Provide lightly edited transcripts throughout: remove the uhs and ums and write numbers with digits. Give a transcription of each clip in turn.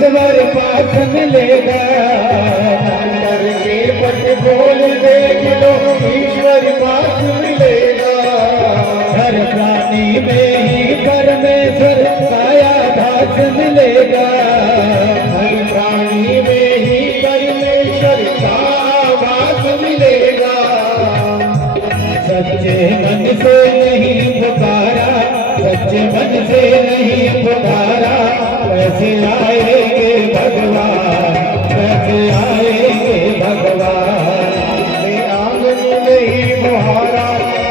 ईश्वर पास मिलेगा। करके पट खोल देख लो ईश्वर पास मिलेगा। हर प्राणी में ही परमेश्वर काया भास मिलेगा। हर प्राणी में ही परमेश्वर का आभास मिलेगा। सच्चे मन से नहीं पुकारा, सच्चे मन से नहीं पुकारा, कैसे आएंगे भगवान, कैसे आएंगे भगवान। आंगन नहीं मुहारा,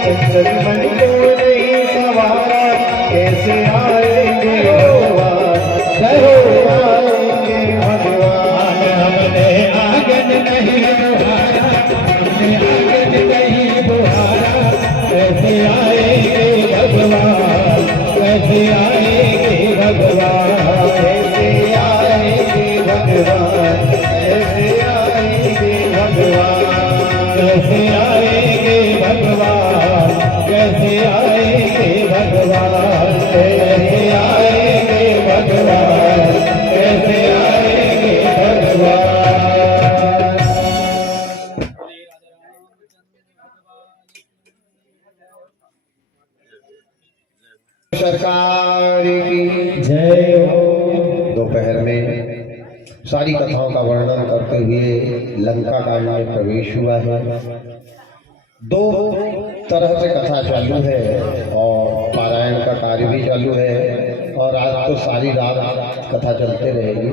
चंचल मन को नहीं सवारा, कैसे आएंगे भगवान, कैसे आएंगे भगवान। हमने आंगन नहीं मुहारा, हमने आंगन नहीं बुहारा, कैसे आएंगे भगवान, कैसे आएंगे भगवान, कैसे आएंगे भगवान, कैसे आएंगे भगवान, कैसे आएंगे भगवान, कैसे आएंगे भगवान, कैसे आएंगे भगवान, कैसे आएंगे भगवान। सरकार की जय हो। दोपहर में सारी कथाओं का वर्णन करते हुए लंका कांड में प्रवेश हुआ है। दो तरह से कथा चालू है और पारायण का कार्य भी चालू है और आज तो सारी रात कथा चलते रहेगी,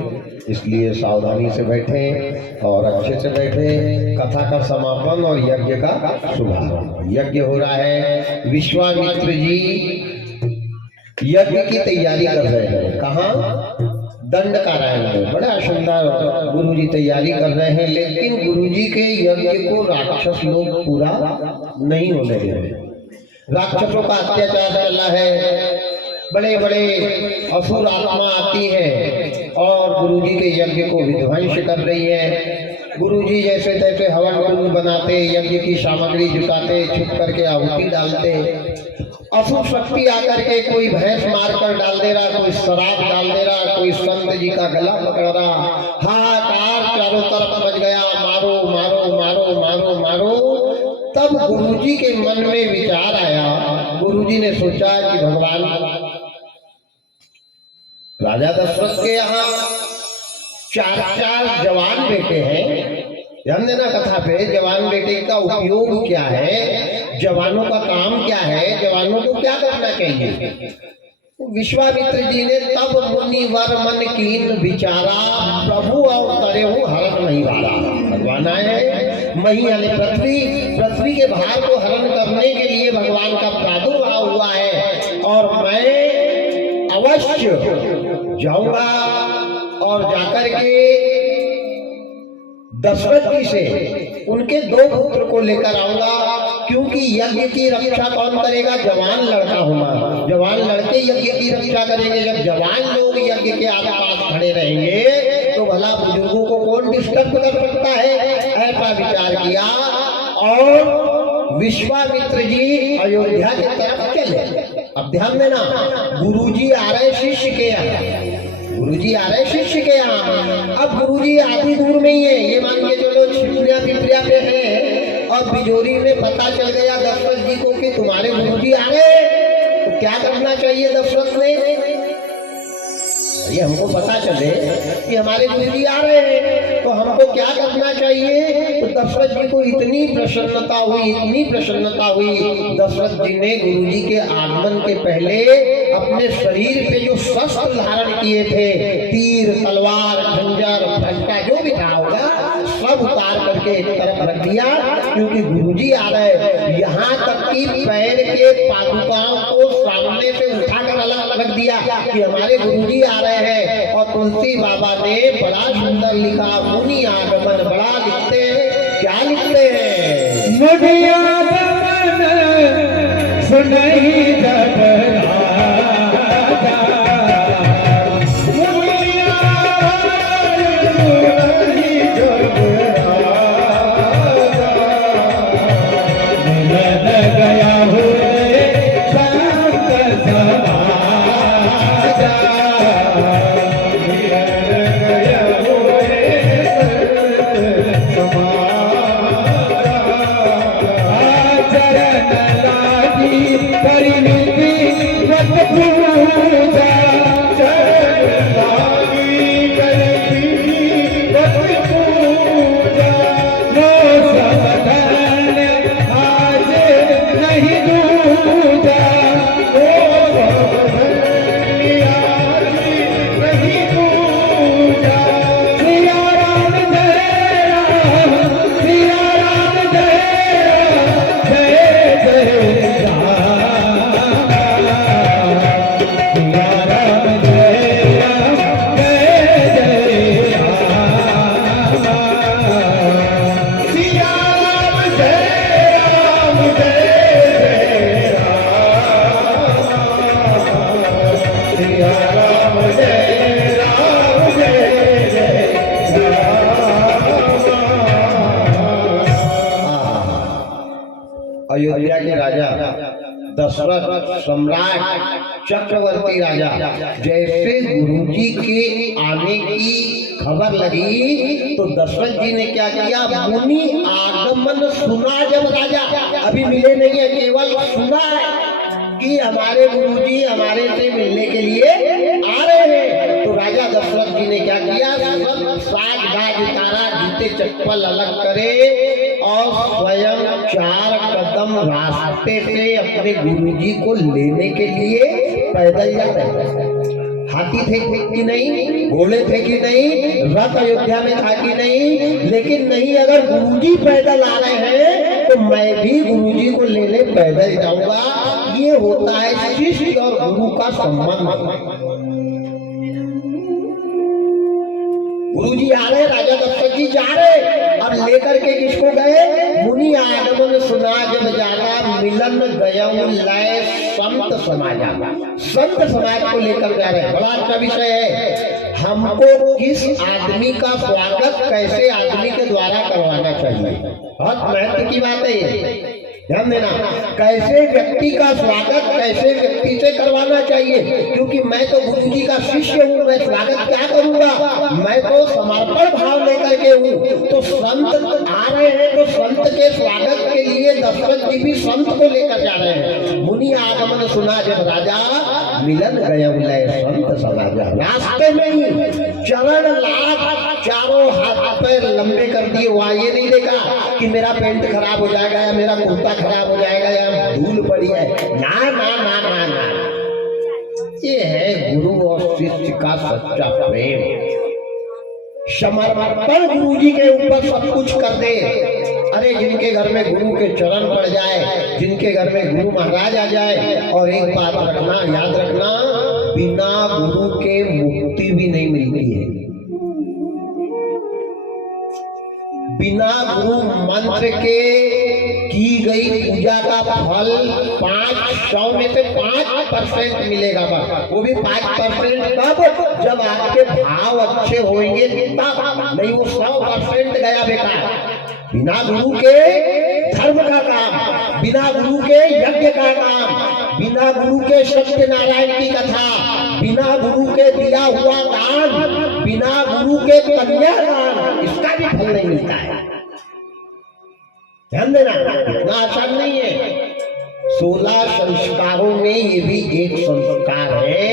इसलिए सावधानी से बैठें और अच्छे से बैठें। कथा का समापन और यज्ञ का शुभारंभ। यज्ञ हो रहा है, विश्वामित्र जी यज्ञ की तैयारी कर रहे हैं। कहाँ? दंडकारण्य में। बड़ा सुंदर गुरुजी तैयारी कर रहे हैं, लेकिन गुरुजी के यज्ञ को राक्षस लोग पूरा नहीं होने दे रहे। राक्षसों का अत्याचार चल रहा है, बड़े बड़े असुर आत्मा आती है और गुरुजी के यज्ञ को विध्वंस कर रही है। गुरुजी जैसे तैसे हवन कुंड बनाते, यज्ञ की सामग्री जुटाते, छुप करके आहुति डालते। असुर शक्ति आकर के कोई भैंस मारकर डाल दे रहा, कोई शराब डाल दे रहा, कोई संत जी का गला पकड़ रहा। हाहाकार चारों तरफ मच गया, मारो मारो मारो मारो मारो। तब गुरुजी के मन में विचार आया। गुरुजी ने सोचा कि भगवान राजा दशरथ के यहाँ चार जवान बेटे हैं। ध्यान देना कथा पे, जवान बेटे का उपयोग क्या है, जवानों का काम क्या है, जवानों को क्या करना चाहिए। विश्वामित्र जी ने तब मुनिवर मन कीन विचारा, प्रभु अवतरे हूँ हरण नहीं वाला। भगवान आए मही यानी पृथ्वी के भार को हरण करने के लिए भगवान का प्रादुर्भाव हुआ है और मैं अवश्य जाऊंगा और जाकर के दशरथ जी से उनके दो पुत्र को लेकर आऊंगा, क्योंकि यज्ञ की रक्षा कौन करेगा? जवान लड़का होगा। जवान लड़के यज्ञ की रक्षा करेंगे। जब जवान लोग यज्ञ के आसपास खड़े रहेंगे तो भला बुजुर्गों को कौन डिस्टर्ब कर सकता है? ऐसा विचार किया और विश्वामित्र जी अयोध्या की तरफ चले। अब ध्यान देना, गुरुजी आ रहे शिष्य के यहाँ, गुरुजी आ रहे शिष्य के यहाँ। अब गुरुजी आधी दूर में ही है, ये मान के चलो छिपरिया पिपरिया पे है और बिजोरी में पता चल गया दशरथ जी को कि तुम्हारे गुरुजी आ रहे, तो क्या करना चाहिए दशरथ ने? ये हमको पता चले कि हमारे गुरुजी आ रहे हैं तो हमको क्या करना चाहिए। तो दशरथ जी को इतनी प्रसन्नता हुई, इतनी प्रसन्नता हुई, दशरथ जी ने गुरुजी के आगमन के पहले अपने शरीर पे जो शस्त्र धारण किए थे, तीर तलवार खंजर फंटा जो भी था होगा, सब उतार करके एक तरफ रख दिया, क्योंकि गुरुजी आ रहे। यहाँ तक कि पैर के पादुकाओं को सामने से उठाकर अलग रख दिया कि हमारे गुरुजी आ रहे हैं। और तुलसी बाबा ने बड़ा सुंदर लिखा, मुनि आगमन। बड़ा लिखते हैं, क्या लिखते हैं? मुनि आगमन सुनहि जब राजा, मुनि आगमन सुनहि जब राजा, मिलन गया हुए संत समाजा, मिलन अयोध्या के राजा दशरथ सम्राट चक्रवर्ती राजा जैसे गुरुजी के आने की खबर लगी तो दशरथ जी ने क्या किया, मुनि आगमन सुना। जब राजा अभी मिले नहीं है, केवल सुना है कि हमारे गुरुजी हमारे से मिलने के लिए आ रहे हैं, तो राजा दशरथ जी ने क्या किया, सब साज गाज उतारा, जूते चप्पल अलग करे और स्वयं 4 कदम रास्ते से अपने गुरुजी को लेने के लिए पैदल जा रहे हैं। हाथी थे कि नहीं, घोड़े थे कि नहीं, रथ अयोध्या में था कि नहीं, लेकिन नहीं, अगर गुरुजी पैदल आ रहे हैं तो मैं भी गुरुजी को लेने पैदल जाऊंगा। ये होता है शिष्य और गुरु का संबंध। गुरुजी आ रहे, राजा दशरथ जी जा रहे, अब लेकर के किसको गए, मुनि आगमन सुना जब जाना, मिलन गयऊ लय संत समाजा। संत समाज को लेकर जा रहे हैं, बड़ा अच्छा विषय है। हमको किस आदमी का स्वागत कैसे आदमी के द्वारा करवाना चाहिए, बहुत महत्व की बात है ये, ध्यान देना। कैसे व्यक्ति का स्वागत कैसे व्यक्ति से करवाना चाहिए, क्योंकि मैं तो गुरु जी का शिष्य हूँ, मैं स्वागत क्या करूंगा, मैं तो समर्पण भाव लेकर के हूँ। तो संत आ रहे हैं तो संत के स्वागत के लिए दशरथ जी भी संत को लेकर जा रहे हैं। मुनि आगमन सुना जब राजा, मिलन गयऊ लय संत समाजा। रास्ते में ही चरण लाख, चारों हाथ पैर लंबे कर दिए। वहां ये नहीं देखा कि मेरा पेंट खराब हो जाएगा या मेरा कुर्ता खराब हो जाएगा या धूल पड़ी है, ना ना ना ना ना। ये है गुरु और शिष्य का सच्चा प्रेम, समर्पण। गुरु जी के ऊपर सब कुछ कर दे। अरे जिनके घर में गुरु के चरण पड़ जाए, जिनके घर में गुरु महाराज आ जाए, और एक बात रखना, याद रखना, बिना गुरु के मुक्ति भी नहीं मिलती है। बिना गुरु मंत्र के की गई पूजा का फल 500 में से 5% मिलेगा, वो भी 5% तब जब आपके भाव अच्छे होंगे, नहीं वो 100% गया बेकार। बिना गुरु के धर्म का काम, बिना गुरु के यज्ञ का काम, बिना गुरु के सत्यनारायण की कथा, बिना गुरु के दिया हुआ दान, बिना गुरु के कन्यादान, इसका भी फल नहीं मिलता है। ध्यान देना, इतना आसान नहीं है। 16 संस्कारों में ये भी एक संस्कार है,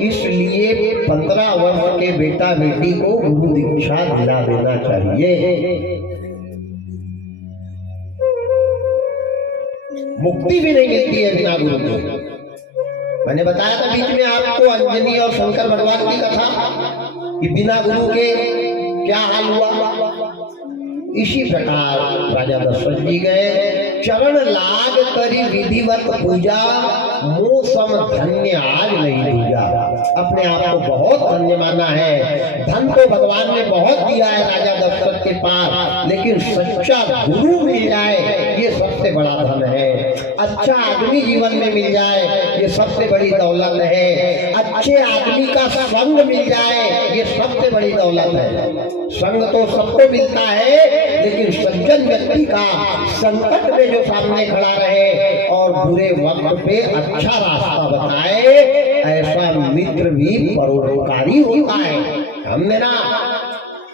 इसलिए 15 वर्ष के बेटा बेटी को गुरु दीक्षा दिला देना चाहिए। मुक्ति भी नहीं मिलती है बिना गुरु के। मैंने बताया था बीच में आपको अंजनी और शंकर भगवान की कथा कि बिना गुरु के क्या हाल हुआ। इसी प्रकार राजा दशरथ जी गए, चरण लाग करी विधिवत पूजा, मोह सम धन्य आज नहीं पूजा। अपने आप को बहुत धन्य माना है। धन तो भगवान ने बहुत दिया है राजा दशरथ के पास, लेकिन सच्चा गुरु मिल जाए ये सबसे बड़ा धन है। अच्छा आदमी जीवन में मिल जाए ये सबसे बड़ी दौलत है। अच्छे आदमी का संग मिल जाए ये सबसे बड़ी दौलत है। संग तो सबको मिलता है, लेकिन सज्जन व्यक्ति का संकट में जो सामने खड़ा रहे और बुरे वक्त पे अच्छा रास्ता बताए, ऐसा मित्र भी परोपकारी होता है। हमने ना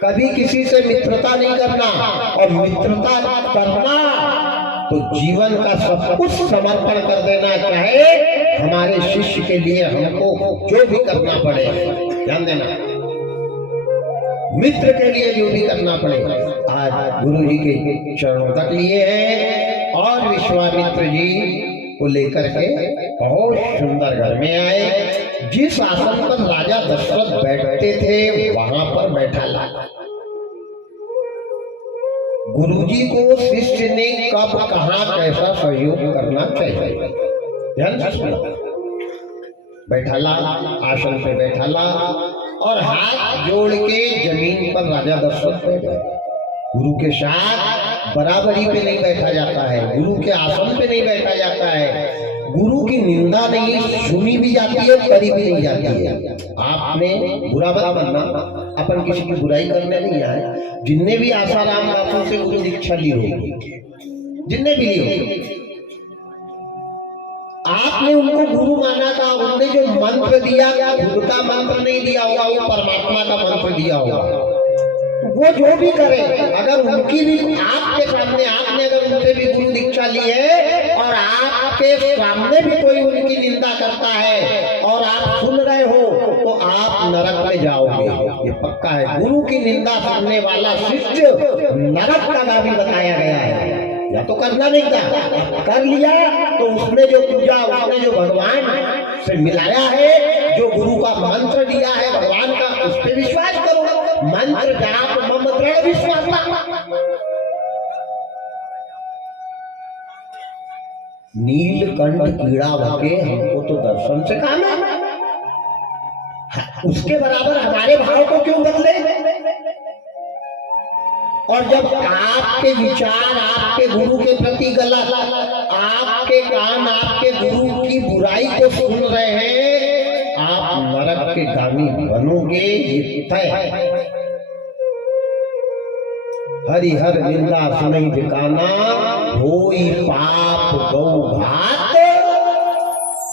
कभी किसी से मित्रता नहीं करना, और मित्रता करना तो जीवन का सब कुछ समर्पण कर देना, चाहे हमारे शिष्य के लिए हमको जो भी करना पड़े। ध्यान देना, मित्र के लिए जो भी करना पड़े। आज गुरु जी के चरणों तक लिए हैं और विश्वामित्र जी को लेकर के बहुत सुंदर घर में आए। जिस आसन पर राजा दशरथ बैठते थे वहां पर बैठा ला। गुरुजी को शिष्य ने कब कहाँ कैसा सहयोग करना चाहिए, ध्यान से सुनो। बैठा ला, आसन पे बैठा ला और हाथ जोड़ के जमीन पर राजा दशरथ बैठे। गुरु के साथ बराबरी पे नहीं बैठा जाता है, गुरु के आसन पे नहीं बैठा जाता है। गुरु की निंदा नहीं सुनी भी जाती है, करी भी नहीं जाती है। आपने बुरा मत मानना, अपन किसी की बुराई करने नहीं आए। जिनने भी आसाराम बापू से गुरु दीक्षा ली होगी, जिनने भी ली होगी, आपने उनको गुरु माना था, उनने जो मंत्र दिया खुद का मंत्र नहीं दिया होगा, वो परमात्मा का मंत्र दिया होगा। वो जो भी करे, अगर उनकी भी आपके सामने, आपने अगर उनसे भी गुरु दीक्षा ली है और आपके सामने भी कोई उनकी निंदा करता है और आप सुन रहे हो, तो आप नरक में जाओगे, ये पक्का है। गुरु की निंदा करने वाला शिष्य नरक का गामी बताया गया है। या तो करना नहीं था, कर लिया तो उसने जो पूजा, उसने जो भगवान से मिलाया है, जो गुरु का मंत्र दिया है भगवान का, उस पर विश्वास करो। मंत्र जाप मम दृढ़ विश्वास। नीलकंठ कीड़ा भगे, हमको तो दर्शन से काम है, उसके बराबर हमारे भाव को क्यों बदले? और जब आपके विचार आपके गुरु के प्रति गलत, आपके कान आपके गुरु की बुराई को सुन रहे हैं, आप नरक के गामी बनोगे, ये तय है। हरिहर निंदा सुनई दिकाना, होई पाप गौ घात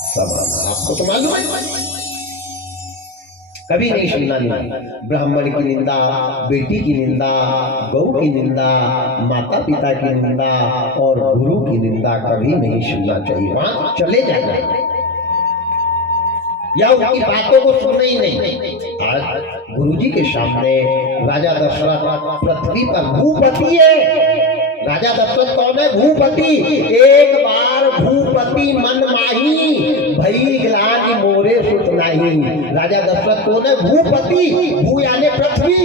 समान। आपको तो मालूम है, कभी नहीं सुनना नहीं। ब्राह्मण की निंदा, बेटी की निंदा, गौ की निंदा, माता पिता की निंदा और गुरु की निंदा कभी नहीं सुनना चाहिए। वहां चले जाना या उनकी बातों को सुनना ही नहीं। आज गुरु जी के सामने राजा दशरथ पृथ्वी पर भूपति है। राजा दशरथ कौन है? भूपति। एक बार भूपति मन माही, भई ग्लानि मोरे सुत नाही। राजा दशरथ कौन है? भूपति। भू यानी पृथ्वी,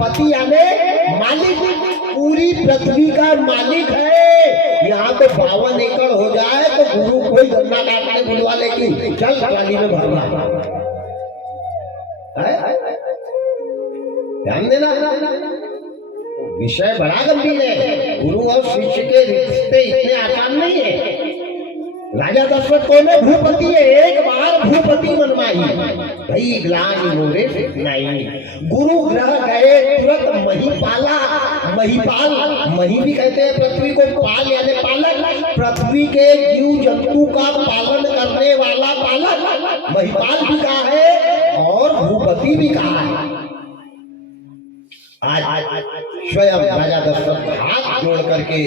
पति यानी मालिक, पूरी पृथ्वी का मालिक है। यहाँ तो 52 एकड़ हो जाए तो गुरु कोई गन्ना काटने बुलवा लेगी, चल ट्राली में भरना। ध्यान देना, विषय बड़ा गंभीर है। गुरु और शिष्य के रिश्ते इतने आसान नहीं है। राजा दशरथ कौन है? भूपति है। एक बार भूपति मनमाही, भई ग्लानि मोरे नहीं। गुरु ग्रह गए तुरंत महिपाला। महिपाल, मही भी कहते हैं पृथ्वी को, पाल यानी पालक, पृथ्वी के जीव जंतु का पालन करने वाला पालक। महिपाल भी कहा है और भूपति भी कहा है। आज स्वयं राजा दशरथ हाथ जोड़ करके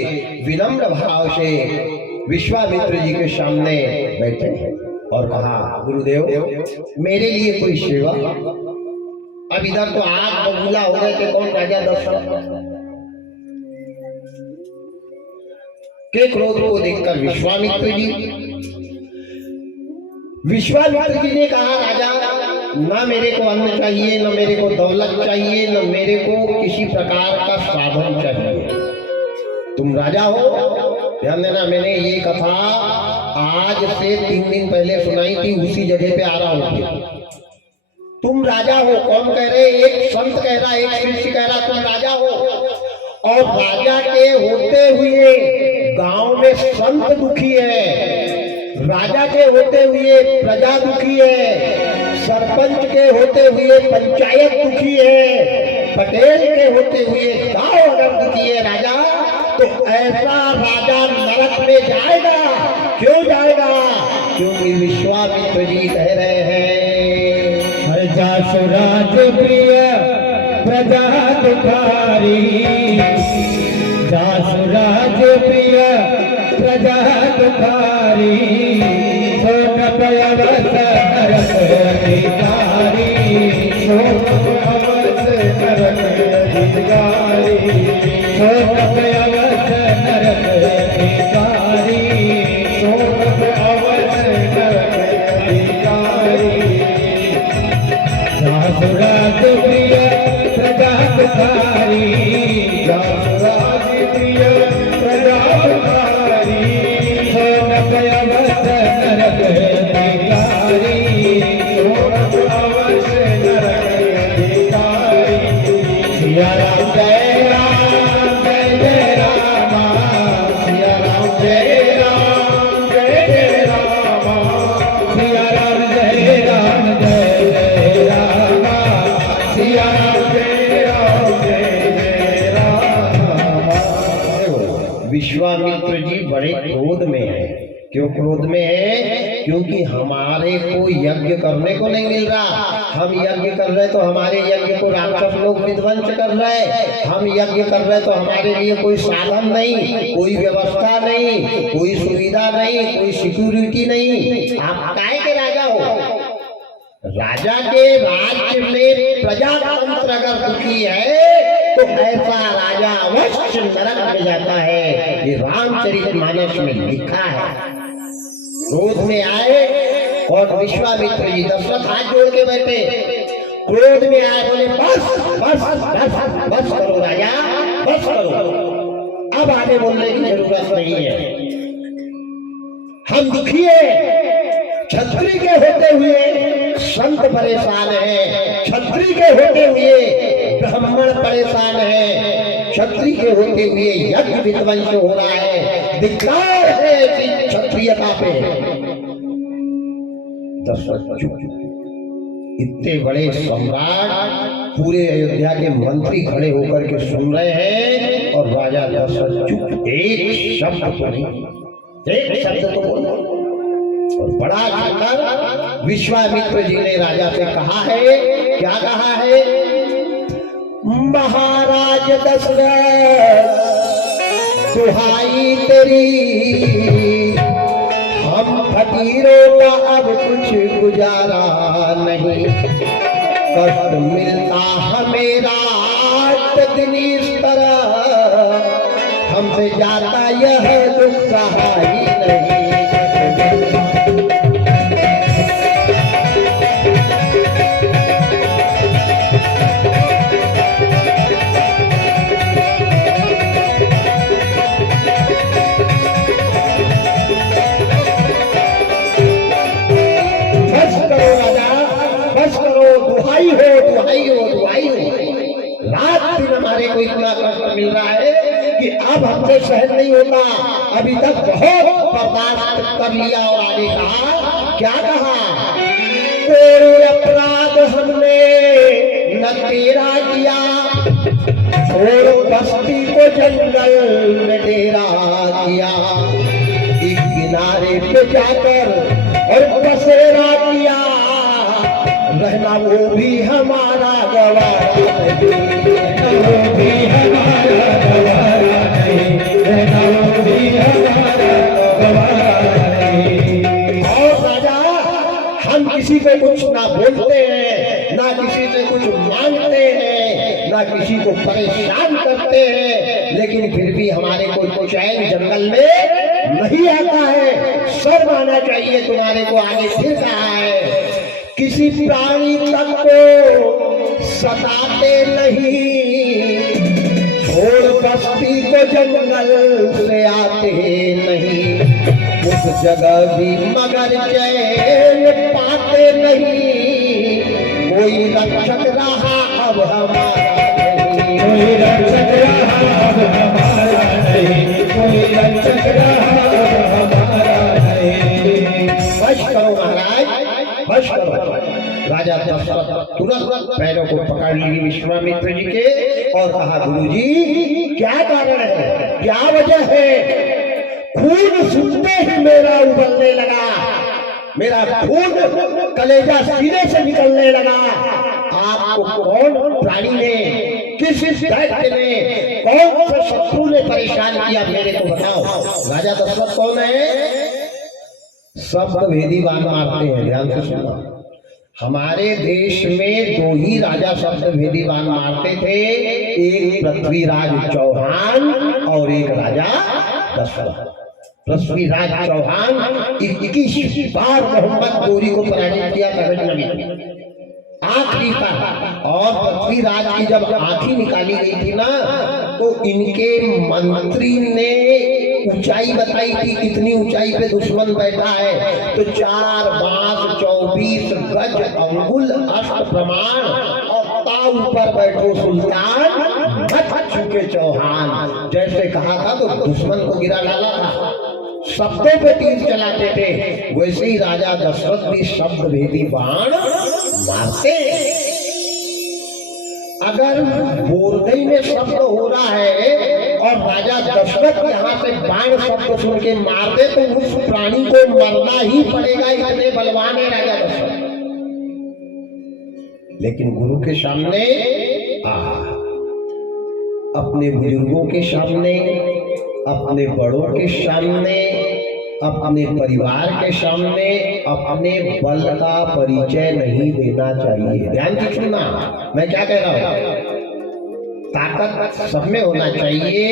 विनम्र भाव से विश्वामित्र जी के सामने बैठे और कहा, गुरुदेव मेरे लिए कोई सेवा। अब इधर तो आग बबूला हो गए थे, कौन? राजा दशरथ के क्रोध को देखकर विश्वामित्र जी ने कहा, राजा ना मेरे को अन्न चाहिए, न मेरे को दौलत चाहिए, न मेरे को किसी प्रकार का साधन चाहिए। तुम राजा हो। ध्यान देना, मैंने ये कथा आज से 3 दिन पहले सुनाई थी, उसी जगह पे आ रहा हूँ। तुम राजा हो। कौन कह रहे? एक संत कह रहा, एक शिष्य कह रहा तुम राजा हो। और राजा के होते हुए गांव में संत दुखी है, राजा के होते हुए प्रजा दुखी है, सरपंच के होते हुए पंचायत दुखी है, पटेल के होते हुए गांव अगर दुखी है राजा, तो ऐसा राजा नरक में जाएगा। क्यों जाएगा? क्योंकि विश्वामित्र जी कह रहे हैं, हर जासु राज प्रिय प्रजा दुखारी, जासु राज प्रिय प्रजा दुखारी, सोन पयवस नरक अधिकारी, सोन पयवस नरक अधिकारी, सोन पयवस नरक अधिकारी, सोन पयवस नरक अधिकारी। जासु राज प्रिय प्रजा दुखारी, जासु राज प्रिय प्रजा दुखारी, सोन पयवस नरक अधिकारी, सोन पयवस नरक अधिकारी। सिया राम जय राम जय जय रामा, सिया राम जय राम जय जय रामा, सिया राम जय राम जय जय रामा, सिया राम जय जय रामा। विश्वामित्र जी बड़े क्रोध में है। क्यों क्रोध में है? क्योंकि हमारे को यज्ञ करने को नहीं मिल रहा। हम यज्ञ कर रहे तो हमारे यज्ञ को राक्षस लोग विध्वंस कर रहे, हम यज्ञ कर रहे तो हमारे लिए कोई साधन नहीं, कोई व्यवस्था नहीं, कोई सुविधा नहीं, कोई सिक्योरिटी नहीं। आप काय के राजा हो? राजा के राज्य में प्रजातंत्र अगर दुखी है तो ऐसा राजा अवश्य नरक में जाता है। ये रामचरितमानस में लिखा है। क्रोध में आए और विश्वामित्र जी दशरथ हाथ जोड़ के बैठे, क्रोध में आए, बोले बस बस बस बस करो राजा, बस करो, अब आगे बोलने की जरूरत नहीं है। हम दुखी है, छत्री के होते हुए संत परेशान है, छत्री के होते हुए ब्राह्मण परेशान है, छत्री के होते हुए यज्ञ विध्वंस हो रहा है, धिक्कार है कि क्षत्रियता पे। दशरथ चुप। इतने बड़े सम्राट पूरे अयोध्या के मंत्री खड़े होकर के सुन रहे हैं और राजा दशरथ चुप, एक शब्द तो नहीं, एक शब्द तो बोलो। और बड़ा जाकर विश्वामित्र जी ने राजा से कहा है, क्या कहा है? महाराज दशरथ दुहाई तेरी, हम फकीरों का अब कुछ गुजारा नहीं, कष्ट मिलता हमें रात दिन इस तरह, हमसे जाता यह दुख सहाई नहीं। रात दिन हमारे को इतना कष्ट मिल रहा है कि अब हमसे सहन नहीं होता। अभी तक बहुत बर्दाश्त कर लिया और आगे कहा, क्या कहा? कोई अपराध हमने न तेरा किया, और बस्ती को जंगल में डेरा किया, एक किनारे पे जाकर और बसेरा किया, रहना वो भी हमारा गवारा नहीं, वो भी हमारा गवारा नहीं, रहना वो भी हमारा गवारा नहीं। और राजा, हम किसी को कुछ ना बोलते हैं, ना किसी से कुछ मांगते हैं, ना किसी को परेशान करते हैं, लेकिन फिर भी हमारे को चैन जंगल में नहीं आता है। शर्म आना चाहिए तुम्हारे को। आगे फिर कहा है, किसी प्राणी तक को सताते नहीं, छोड़ बस्ती को जंगल से आते नहीं, उस जगह भी मगर चैन पाते नहीं, कोई रक्षक रहा अब हमारा नहीं, कोई रक्षक रहा अब हमारा नहीं, कोई रक्षक रहा अब हमारा नहीं। बस करो महाराज, बस करो। राजा दशरथ तुरंत पैरों को पकड़ ली विश्वामित्र जी के और कहा, गुरुजी क्या कारण है, क्या वजह है? खून सुनते ही मेरा उबलने लगा, मेरा खून कलेजा सीने से निकलने लगा। आपको कौन प्राणी ने, किस दैत्य ने, कौन से शत्रु ने परेशान किया, मेरे को बताओ। राजा दशरथ कौन है? शब्द भेदी बाण मारते हैं, ध्यान से सुनो। हमारे देश में दो ही राजा शब्द भेदी बाण मारते थे, एक पृथ्वीराज चौहान और एक राजा दशरथ। पृथ्वीराज चौहान 21 बार मोहम्मद गोरी को पराजित किया आखिरी था। और पृथ्वीराज की जब आंखें निकाली गई थी ना, तो इनके मंत्री ने ऊंचाई बताई थी, कितनी ऊंचाई पे दुश्मन बैठा है, तो 4 बांस 24 गज अंगुल अष्ट प्रमाण और ताव पर बैठो सुल्तान मत चुके चौहान। जैसे कहा था तो दुश्मन को गिरा डाला था, शब्दों पे तीर चलाते थे, वैसे ही राजा दशरथ भी शब्द भेदी बाण मारते। अगर बोरदई में शब्द हो रहा है और राजा दशरथ यहाँ से से बाण शब्द सुन के मार दे तो उस प्राणी को मरना ही पड़ेगा, इतने बलवान है राजा दशरथ। लेकिन गुरु के सामने अपने बुजुर्गों के सामने, अपने बड़ों के सामने, अपने परिवार के सामने अपने बल का परिचय नहीं देना चाहिए। ध्यान से सुनना, मैं क्या कह रहा हूं। ताकत सब में होना चाहिए।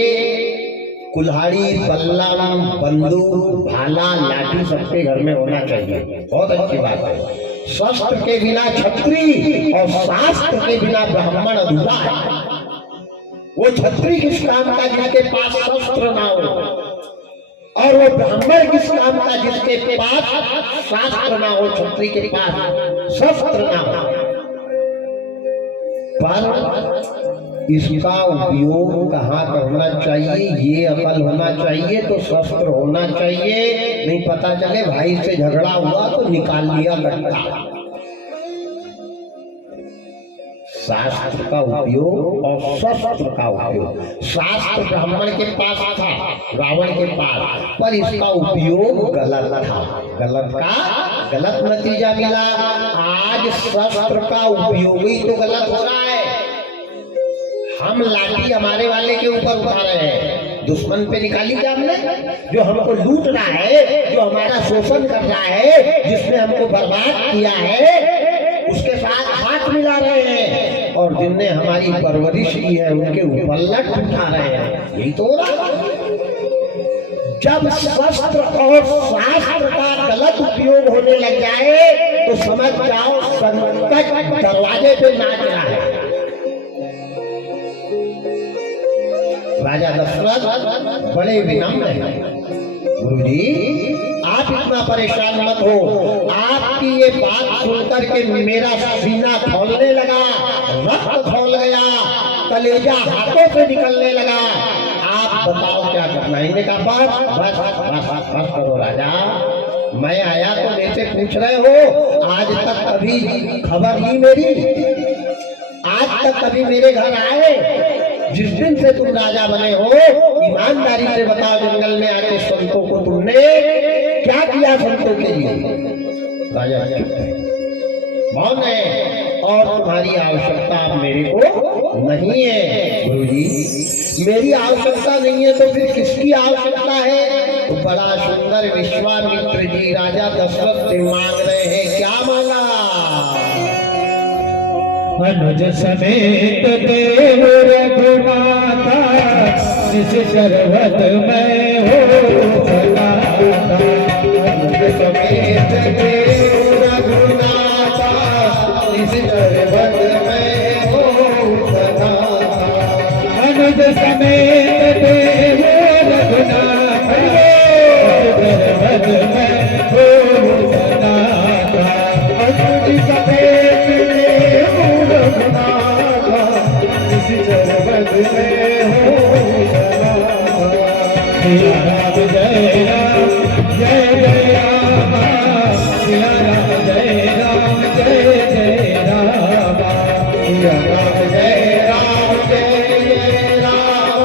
कुल्हाड़ी, बल्लम, बंदूक, भाला, लाठी सबके घर में होना चाहिए। बहुत अच्छी बात है। शस्त्र के बिना छत्री और शास्त्र के बिना ब्राह्मण अधूरा है। वो छत्री किस काम का जिसके पास शस्त्र ना हो, और वो ब्राह्मण किस काम का जिसके पास शास्त्र ना हो, छत्री के पास शस्त्र ना हो। पर इसका उपयोग कहाँ करना चाहिए ये अकल होना चाहिए। तो शस्त्र होना चाहिए, नहीं पता चले भाई से झगड़ा हुआ तो निकाल लिया गट्टा। शास्त्र का उपयोग और शस्त्र का उपयोग। शास्त्र ब्राह्मण के पास था, रावण के पास, पर इसका उपयोग गलत था। गलत का गलत नतीजा मिला। आज शस्त्र का उपयोग ही तो गलत हो रहा है। हम लाठी हमारे वाले के ऊपर उठा रहे हैं, दुश्मन पे निकाली क्या हमने? जो हमको लूट रहा है, जो हमारा शोषण कर रहा है, जिसने हमको बर्बाद किया है, उसके साथ हाथ मिला रहे हैं, और जिनने हमारी परवरिश की है उनके ऊपर लट उठा रहे हैं। यही तो हो रहा है। जब शस्त्र और शास्त्र का गलत उपयोग होने लग जाए तो समझ जाओ संकट दरवाजे पे नाच रहा है। राजा दशरथ बड़े विनम्र हैं। गुरुजी, आप इतना परेशान मत हो। आपकी ये बात सुनकर के मेरा सीना खौलने लगा, रक्त खौल गया, कलेजा हाथों से निकलने लगा। आप बताओ क्या करना है? इन्हें कहा बस करो राजा, मैं आया तो मेरे से पूछ रहे हो, आज तक कभी खबर ली मेरी? आज तक कभी मेरे घर आए? जिस दिन से तुम राजा बने हो, ईमानदारी से बताओ, जंगल में आके संतों को तुमने क्या किया? संतों के लिए राजा मौन है, और तुम्हारी आवश्यकता अब मेरे को नहीं है। गुरुजी, मेरी आवश्यकता नहीं है तो फिर किसकी आवश्यकता है? तो बड़ा सुंदर विश्वामित्र जी राजा दशरथ से मांग रहे हैं। क्या मांगा? अनुज समेत देव रघुनाथा, निश्चर वध मैं हो सनाथा। अनुज समेत देव रघुनाथा, निश्चर वध मैं हो सनाथा। अनुज समेत देव रघुनाथा, निश्चर वध मैं हो सनाथा। अनुज समेत सिया राम जय राम जय जय राम, सिया राम जय राम जय जय राम, सिया राम जय राम जय जय राम,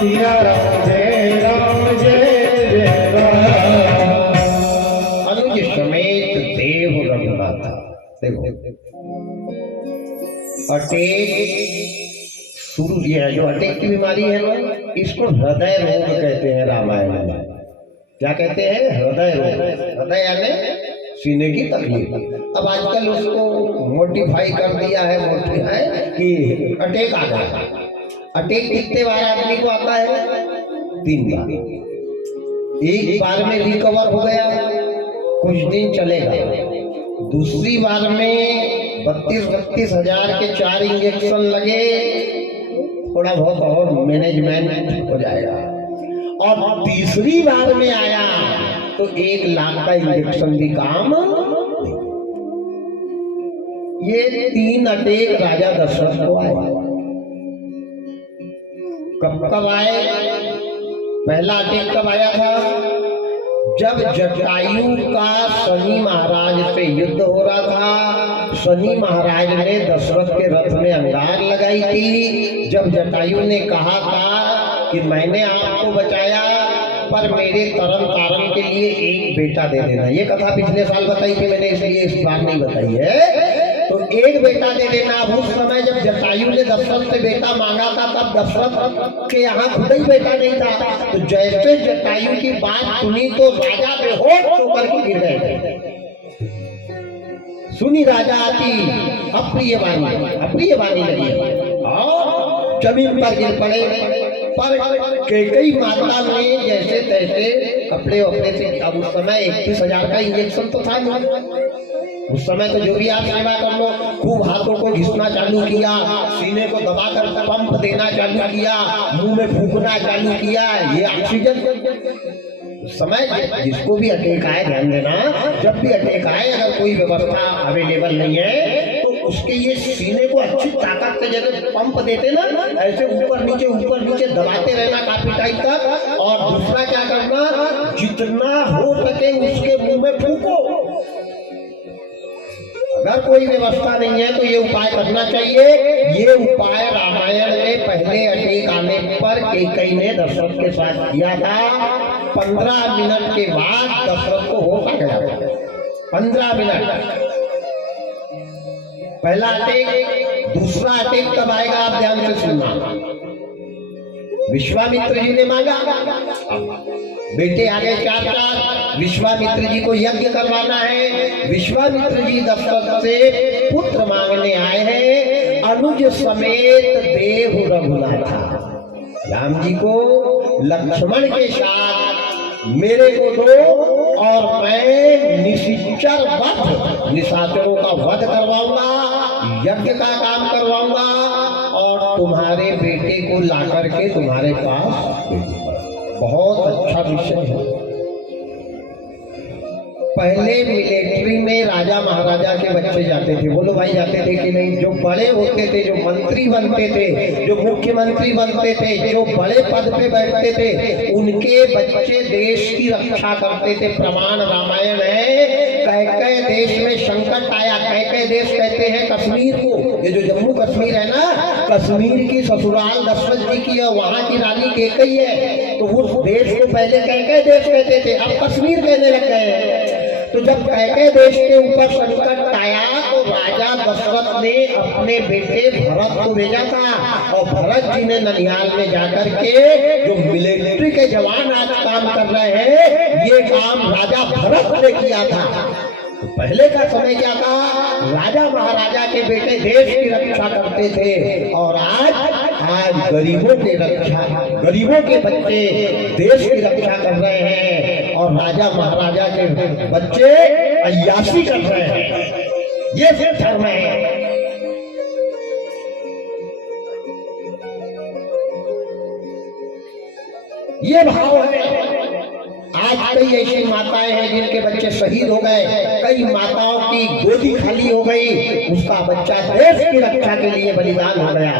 सिया राम जय राम जय जय राम। अनुज समेत देव रघुनाथ। देखो, अटैक शुरू किया है। जो अटैक की बीमारी है ना, इसको हृदय रोग कहते हैं रामायण में। क्या कहते हैं? हृदय रोग। हृदय यानी सीने की तकलीफ। अब आजकल उसको मोडिफाई कर दिया है, कि अटैक आ गया। अटैक कितने बार आदमी को आता है? 3 बार। एक बार में रिकवर हो गया, कुछ दिन चलेगा। दूसरी बार में 32 हजार के 4 इंजेक्शन लगे, थोड़ा बहुत और मैनेजमेंट हो जाएगा। और तीसरी बार में आया तो 1 लाख का इंजेक्शन भी काम नहीं। ये 3 अटैक राजा दशरथ को आए। कब आए? पहला अटैक कब आया था? जब जटायु का शनि महाराज से युद्ध हो रहा था। शनि महाराज ने दशरथ के रथ में अंगार लगाई थी। जब जटायु ने कहा था कि मैंने आपको बचाया, पर मेरे तरन तारण के लिए एक बेटा दे देना। ये कथा पिछले साल बताई थी मैंने, इसलिए इस बार नहीं बताई है। तो एक बेटा दे देना। अब उस समय जब जटायु ने दशरथ से बेटा मांगा था तब दशरथ के यहाँ खुद ही बेटा नहीं था। तो जैसे जटायु की बात सुनी तो राजा बेहोश होकर के गिर गए थे। सुनी राजा आती अप्रिय वाणी लगी और जमीन पर गिर पड़े। पर कई माता ने जैसे तैसे कपड़े वपड़े से, अब उस समय 31,000 का इंजेक्शन तो था नहीं। उस समय तो जो भी आप सेवा कर लो, खूब हाथों को घिसना चालू किया, सीने को दबाकर पंप देना चालू किया, मुंह में फूंकना चालू किया। ये ऑक्सीजन उस समय जिसको भी अटैक आए, ध्यान देना, जब भी अटैक आए अगर कोई व्यवस्था अवेलेबल नहीं है तो उसके ये सीने को अच्छी ताकत से जैसे पंप देते ना, ऐसे ऊपर नीचे दबाते रहना काफी टाइम तक। और दूसरा क्या करना, जितना हो सके उसके मुंह में फूको। अगर कोई व्यवस्था नहीं है तो ये उपाय करना चाहिए। ये उपाय रामायण में पहले अटैक आने पर कैकेयी ने दशरथ के साथ किया था। 15 मिनट के बाद दशरथ को होश आ गया। 15 मिनट पहला अटैक। दूसरा अटैक कब आएगा आप ध्यान से सुनना। विश्वामित्र जी ने मांगा, बेटे आ गए 4। विश्वामित्र जी को यज्ञ करवाना है। विश्वामित्र जी दशरथ से पुत्र मांगने आए हैं। अनुज समेत देव रघुनाथा, राम जी को लक्ष्मण के साथ मेरे को दो और मैं निशाचर वध, निशाचरों का वध करवाऊंगा, यज्ञ का काम करवाऊंगा और तुम्हारे बेटे को लाकर के तुम्हारे पास बहुत अच्छा विषय है। पहले मिलिट्री में राजा महाराजा के बच्चे जाते थे, बोलो भाई जाते थे कि नहीं? जो बड़े होते थे, जो मंत्री बनते थे, जो मुख्यमंत्री बनते थे, जो बड़े पद पे बैठते थे, उनके बच्चे देश की रक्षा करते थे। प्रमाण रामायण है। कैकेयी देश में संकट आया। कैकेयी देश कहते हैं कश्मीर को, ये जो जम्मू कश्मीर है ना, कश्मीर की ससुराल दशरथ जी की है, वहां की रानी कैकेयी है। तो उस देश को पहले कैकेयी देश कहते थे, अब कश्मीर कहने लग गए। तो जब कैकेयी देश के ऊपर संकट आया तो राजा दशरथ ने अपने बेटे भरत को भेजा था और भरत जी ने ननिहाल में जाकर के, जो मिलिट्री के जवान आज काम कर रहे हैं, ये काम राजा भरत ने किया था। तो पहले का समय क्या था, राजा महाराजा के बेटे देश की रक्षा करते थे और आज गरीबों की रक्षा, गरीबों के बच्चे देश की रक्षा कर रहे हैं और राजा महाराजा के बच्चे अय्याशी कर रहे हैं। ये फिर धर्म है। ये भाव है। आज कई ऐसी माताएं हैं जिनके बच्चे शहीद हो गए, कई माताओं की गोदी खाली हो गई, उसका बच्चा देश की रक्षा के लिए बलिदान हो गया।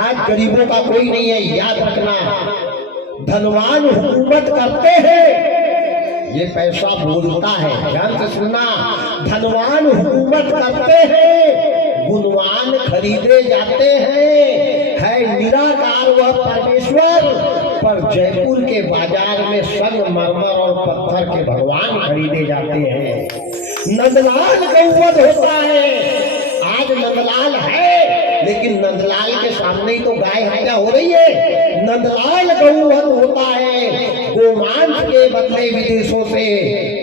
आज गरीबों का कोई नहीं है, याद रखना। धनवान हुकूमत करते हैं, ये पैसा बोलता है, ध्यान से सुनना। धनवान हुकूमत करते हैं, गुणवान खरीदे जाते हैं। है निराकार वह परमेश्वर, पर जयपुर के बाजार में संगमरमर और पत्थर के भगवान खरीदे जाते हैं। नंदलाल गौवध होता है। आज नंदलाल है, लेकिन नंदलाल के सामने ही तो गाय हत्या हो रही है। नंदलाल गौवध होता है। गोमांस के बदले विदेशों से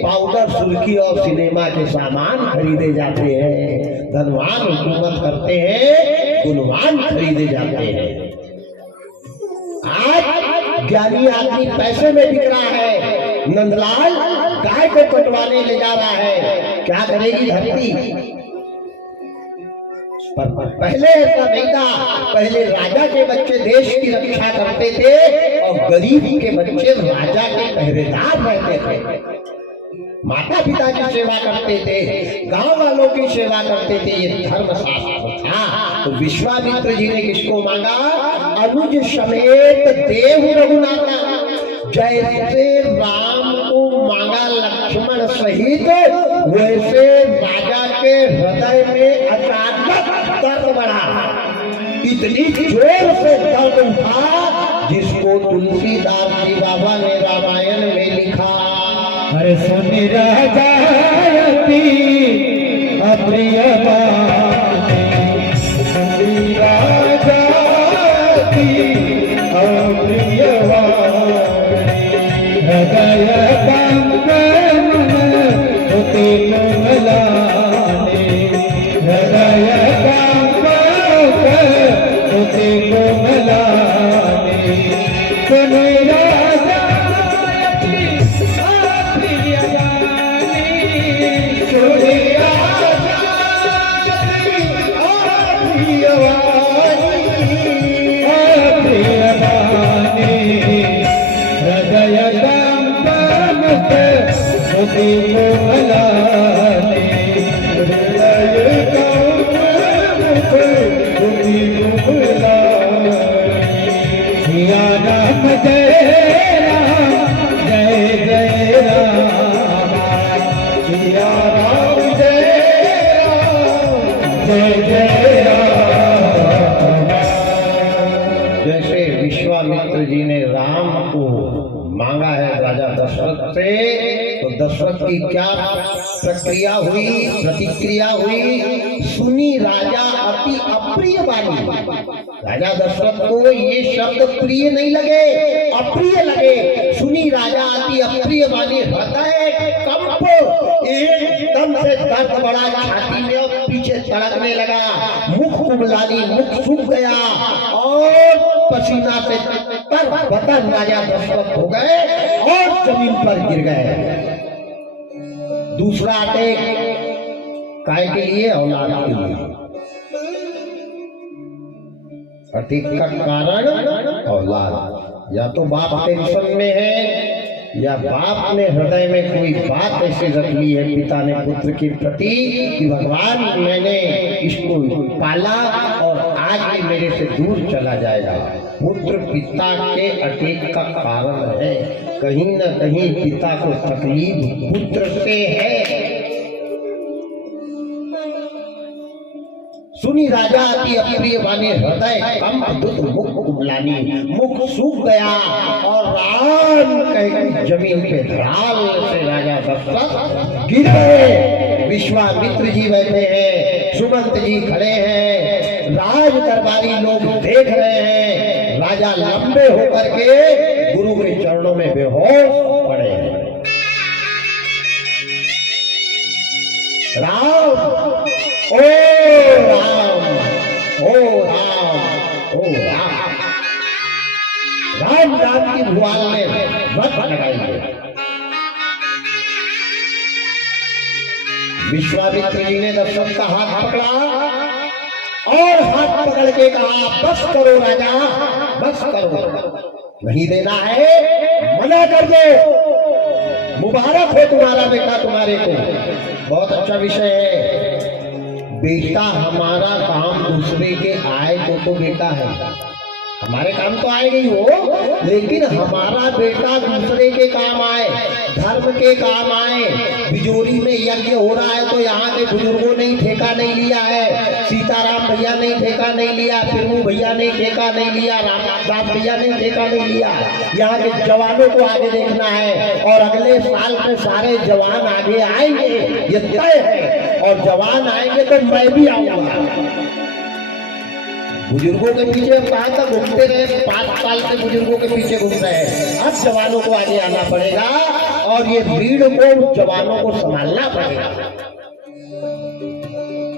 पाउडर, सुर्खी और सिनेमा के सामान खरीदे जाते हैं। धनवान हुकूमत करते हैं, गुणवान खरीदे जाते हैं। आज ज्ञानी आदमी पैसे में बिक रहा है, नंदलाल गाय को कटवाने ले जा रहा है। क्या करेगी धरती? पर पहले ऐसा नहीं था। पहले राजा के बच्चे देश की रक्षा करते थे और गरीब के बच्चे राजा के पहरेदार रहते थे। माता पिता की सेवा करते थे, गांव वालों की सेवा करते थे। ये धर्मशास्त्र था। तो विश्वामित्र जी ने किसको मांगा? अनुज समेत देव रघुनाथा। जैसे राम को मांगा लक्ष्मण सहित, वैसे राजा के हृदय में अचानक दर्द बढ़ा। इतनी जोर से दर्द उठा जिसको तुलसीदास जी बाबा ने रामायण में लिखा। अरे सुनि राजायती अप्रिय बानी, सुनि राजायती अप्रिय बानी, हृदय कंगन होते कोमलाने, हृदय कंगन होते कोमलाने, सुनि राजायती अप्रिय बानी, सुनि राजायती अप्रिय बानी, हृदय कंपन होते कोमलाने, हृदय कंपन होते कोमलाने। सिया राम जय राम जय जय राम, सिया राम जय जय राम। जैसे विश्वामित्र जी ने राम को मांगा है राजा दशरथ से, तो दशरथ की क्या प्रक्रिया हुई, प्रतिक्रिया हुई? सुनी राजा अति अप्रिय बानी। राजा दशरथ को ये शब्द प्रिय नहीं लगे, अप्रिय लगे। सुनी राजा अति अप्रिय बानी, हृदय कंप एकदम से दर्द बढ़ा छाती में और पीछे तड़कने लगा, मुख कुबलानी, मुख सूख गया और पसीना से बदन राजा दशरथ हो गए और जमीन पर गिर गए। दूसरा अटैक काय के लिए? औलाद के लिए। अटैक का कारण औलाद। या तो बाप टेंशन में है, या बाप ने हृदय में कोई बात ऐसे रख ली है पिता ने पुत्र के प्रति कि भगवान मैंने इसको पाला और आज ये मेरे से दूर चला जाएगा। पुत्र पिता के अटैक का कारण है। कहीं न कहीं पिता को तकलीफ पुत्र से है। सुनी राजा अति अप्रिय बानी, हृदय कंप दुख मुख कुबलानी, मुख सूख गया और राम कह जमीन पे ढाल से राजा दशरथ गिर गए। विश्वामित्र जी बैठे हैं, सुमंत जी खड़े हैं, राज दरबारी लोग देख रहे हैं। राजा लंबे होकर के गुरु के चरणों में बेहोश पड़े हैं। राम, ओ राम, ओ राम, ओ राम। राम राम की भुआल ने रट लगाई है। विश्वामित्र जी ने दशरथ का हाथ पकड़ा और हाथ पकड़ के कहा, बस करो राजा, बस करो, नहीं देना है, मना कर दो। मुबारक हो तुम्हारा बेटा तुम्हारे को। बहुत अच्छा विषय है। बेटा हमारा काम दूसरे के आए तो बेटा है, हमारे काम तो आएगा ही वो, लेकिन हमारा बेटा दूसरे के काम आए, धर्म के काम आए। बिजोरी में यज्ञ हो रहा है तो यहाँ के बुजुर्गों ने ठेका नहीं लिया है, सीताराम भैया ने ठेका नहीं लिया, फिरमू भैया ने ठेका नहीं लिया, रामदास भैया ने ठेका नहीं लिया। यहाँ के जवानों को आगे देखना है और अगले साल में सारे जवान आगे आएंगे, ये तय है। और जवान आएंगे तो मैं भी आऊंगा। बुजुर्गों के पीछे कहाँ तक घूमते रहे, 5 साल से बुजुर्गों के पीछे घूम रहे हैं। अब जवानों को आगे आना पड़ेगा और ये भीड़ को जवानों को संभालना पड़ेगा।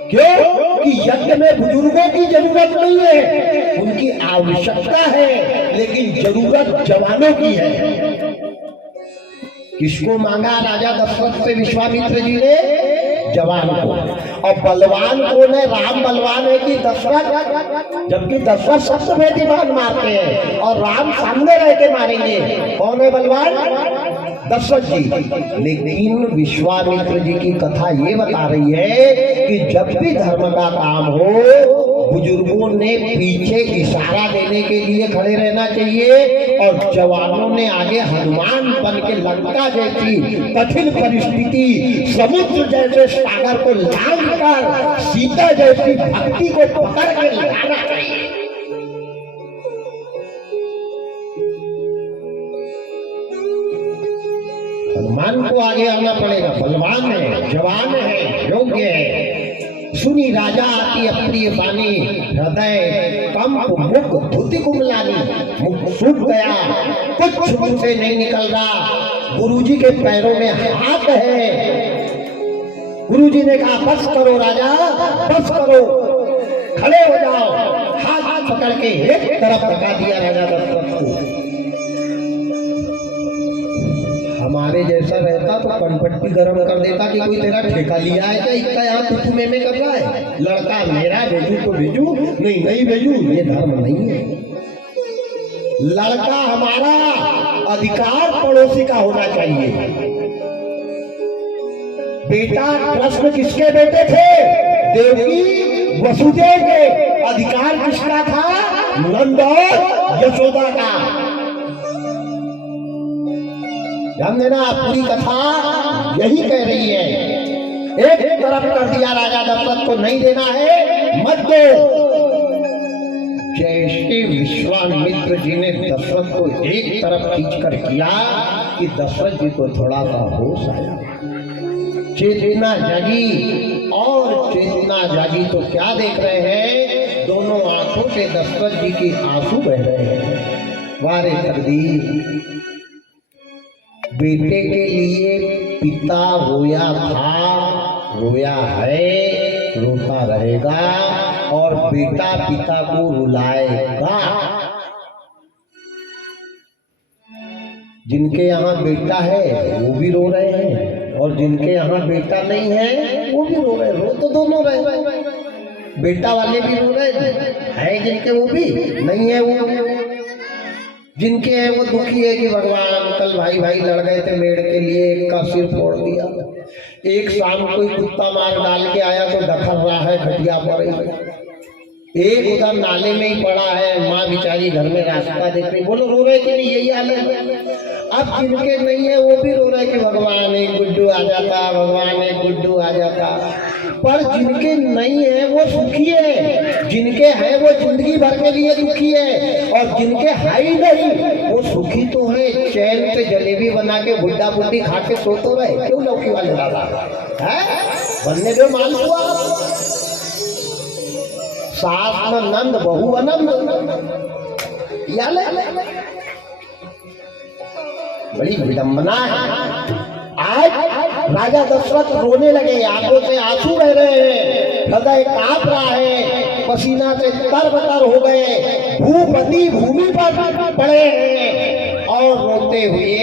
क्यों? कि यज्ञ में बुजुर्गों की जरूरत नहीं है, उनकी आवश्यकता है, लेकिन जरूरत जवानों की है। किसको मांगा राजा दशरथ से विश्वामित्र जी ने? जवान को। और बलवान कौन है? राम बलवान है कि दशरथ? जबकि दशरथ सबसे बेईमान मारते हैं और राम सामने रह के मारेंगे। कौन है बलवान? दशरथ जी। लेकिन विश्वामित्र जी की कथा ये बता रही है कि जब भी धर्म का काम हो, बुजुर्गों ने पीछे इशारा देने के लिए खड़े रहना चाहिए और जवानों ने आगे हनुमान बन के लंका जैसी कठिन परिस्थिति, समुद्र जैसे सागर को लांघ कर सीता जैसी भक्ति को पकड़ के लाना चाहिए। हनुमान को आगे आना पड़ेगा, बलवान है, जवान है, योग्य है। सुनी राजा आती अप्रिय बानी, हृदय कंप मुख धुति कुमलानी। मुख सूख गया, कुछ मुंह से नहीं निकल रहा। गुरुजी के पैरों में हाथ है। गुरुजी ने कहा बस करो राजा, बस करो, खड़े हो जाओ। हाथ पकड़ के एक तरफ रखा दिया राजा दशरथ को। हमारे जैसा रहता तो कनपट्टी गर्म कर देता कि कोई तेरा ठेका लिया है क्या, इतना यहाँ कुछ में कर रहा है। लड़का मेरा, भेजू तो भेजू, नहीं नहीं भेजू, ये धर्म नहीं है। लड़का हमारा, अधिकार पड़ोसी का होना चाहिए। बेटा कृष्ण किसके बेटे थे? देवकी वसुदेव के। अधिकार किसका था? नंद और यशोदा का। ध्यान देना, पूरी कथा यही कह रही है। एक तरफ कर दिया राजा दशरथ को, नहीं देना है मत दो। जैसे विश्वामित्र जी ने दशरथ को एक तरफ खींचकर किया कि दशरथ जी को थोड़ा सा होश आया, चेतना जागी। और चेतना जागी तो क्या देख रहे हैं? दोनों आंखों से दशरथ जी की आंसू बह रहे हैं। वारे तकदीर, बेटे के लिए पिता रोया था, रोया है, रोता रहेगा, और बेटा पिता को रुलाएगा। जिनके यहाँ बेटा है वो भी रो रहे हैं, और जिनके यहाँ बेटा नहीं है वो भी रो रहे हैं। रो तो दोनों रहे, बेटा वाले भी रो रहे हैं, जिनके वो भी नहीं है, वो जिनके हैं वो दुखी है कि भगवान कल भाई भाई लड़ गए थे मेड़ के लिए, एक का सिर फोड़ दिया, एक शाम कोई कुत्ता मार डाल के आया तो दखल रहा है खटिया पर, एक उधर नाले में ही पड़ा है, माँ बेचारी घर में रास्ता देख रही। बोलो रो रहे कि नहीं? यही हाल है। अब जिनके नहीं है वो भी रो रहे कि भगवान एक गुड्डू आ जाता, भगवान एक गुड्डू आ जाता। पर जिनके नहीं है वो सुखी है, जिनके हैं वो जिंदगी भर के लिए दुखी है, और जिनके है ही नहीं वो सुखी तो है। चैन से जलेबी बना के बुड्ढा बुड्ढी खा के सो तो रहे, क्यों लौकी वाले दादा है बनने दो माल हुआ। सास न नंद बहु अनंद, बड़ी विडंबना है। आज राजा दशरथ रोने लगे, आंखों से आंसू बह रहे हैं, हृदय कांप रहा है, पसीना से तरबतर हो गए, भूपति भूमि पर पड़े हैं, और रोते हुए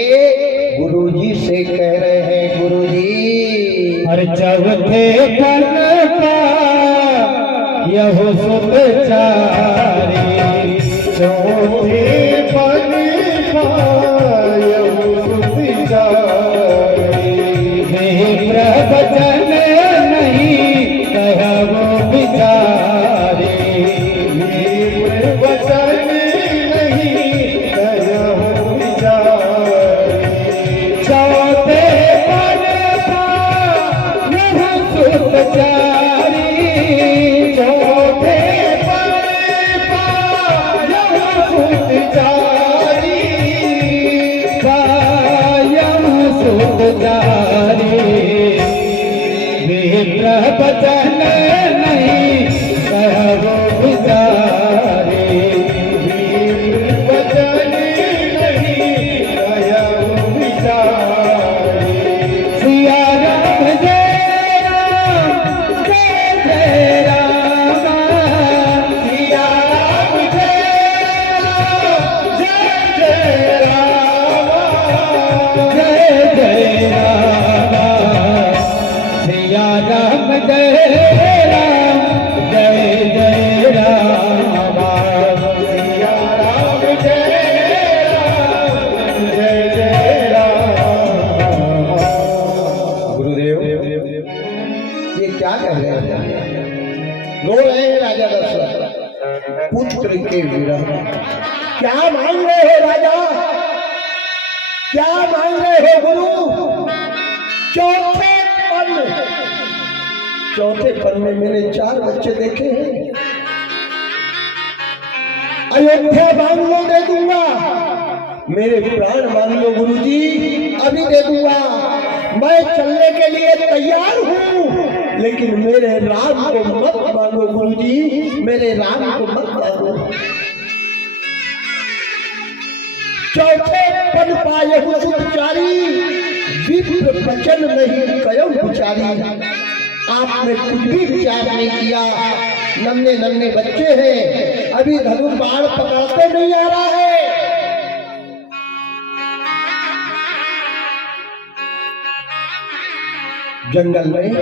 गुरुजी से कह रहे हैं, गुरुजी हर चौथे पन का यहो सुत चारी, चौथे पन का यहो सुत चारी, प्रवचन नहीं कहा वो बिचारी, प्रवचन नहीं कहा वो बिचारी, चौथे पन का यहो सुत चारी, चौथे पन का यहो सुत चारी, यहो सुत चारी, प्रवचन नहीं कहो बिचारी, प्रवचन नहीं कहो बिचारी। सिया राम जय राम जय जय राम, सिया राम जय राम जय जय राम, जय जय राम, सिया राम जय राम जय जय राम, सिया राम जय राम जय जय राम। गुरुदेव ये क्या कह रहे हैं? रो रहे हैं राजा दशरथ, पुत्र के विरह। क्या मांग रहे हो राजा? क्या मांग रहे हो गुरु? चौथे पन में मैंने 4 बच्चे देखे हैं। अयोध्या बांग्लो दे दूंगा, मेरे प्राण मान लो गुरुजी, अभी दे दूंगा। मैं चलने के लिए तैयार हूँ, लेकिन मेरे राम को मत मांगो गुरुजी, मेरे राम को मत मांगो। चौथे पद पाए सुचारी, विप्र वचन नहीं कयो विचारी। आपने कुछ भी विचार नहीं किया। नन्हे नन्हे बच्चे हैं, अभी धनुष बाण पकड़ते नहीं आ रहा है। जंगल में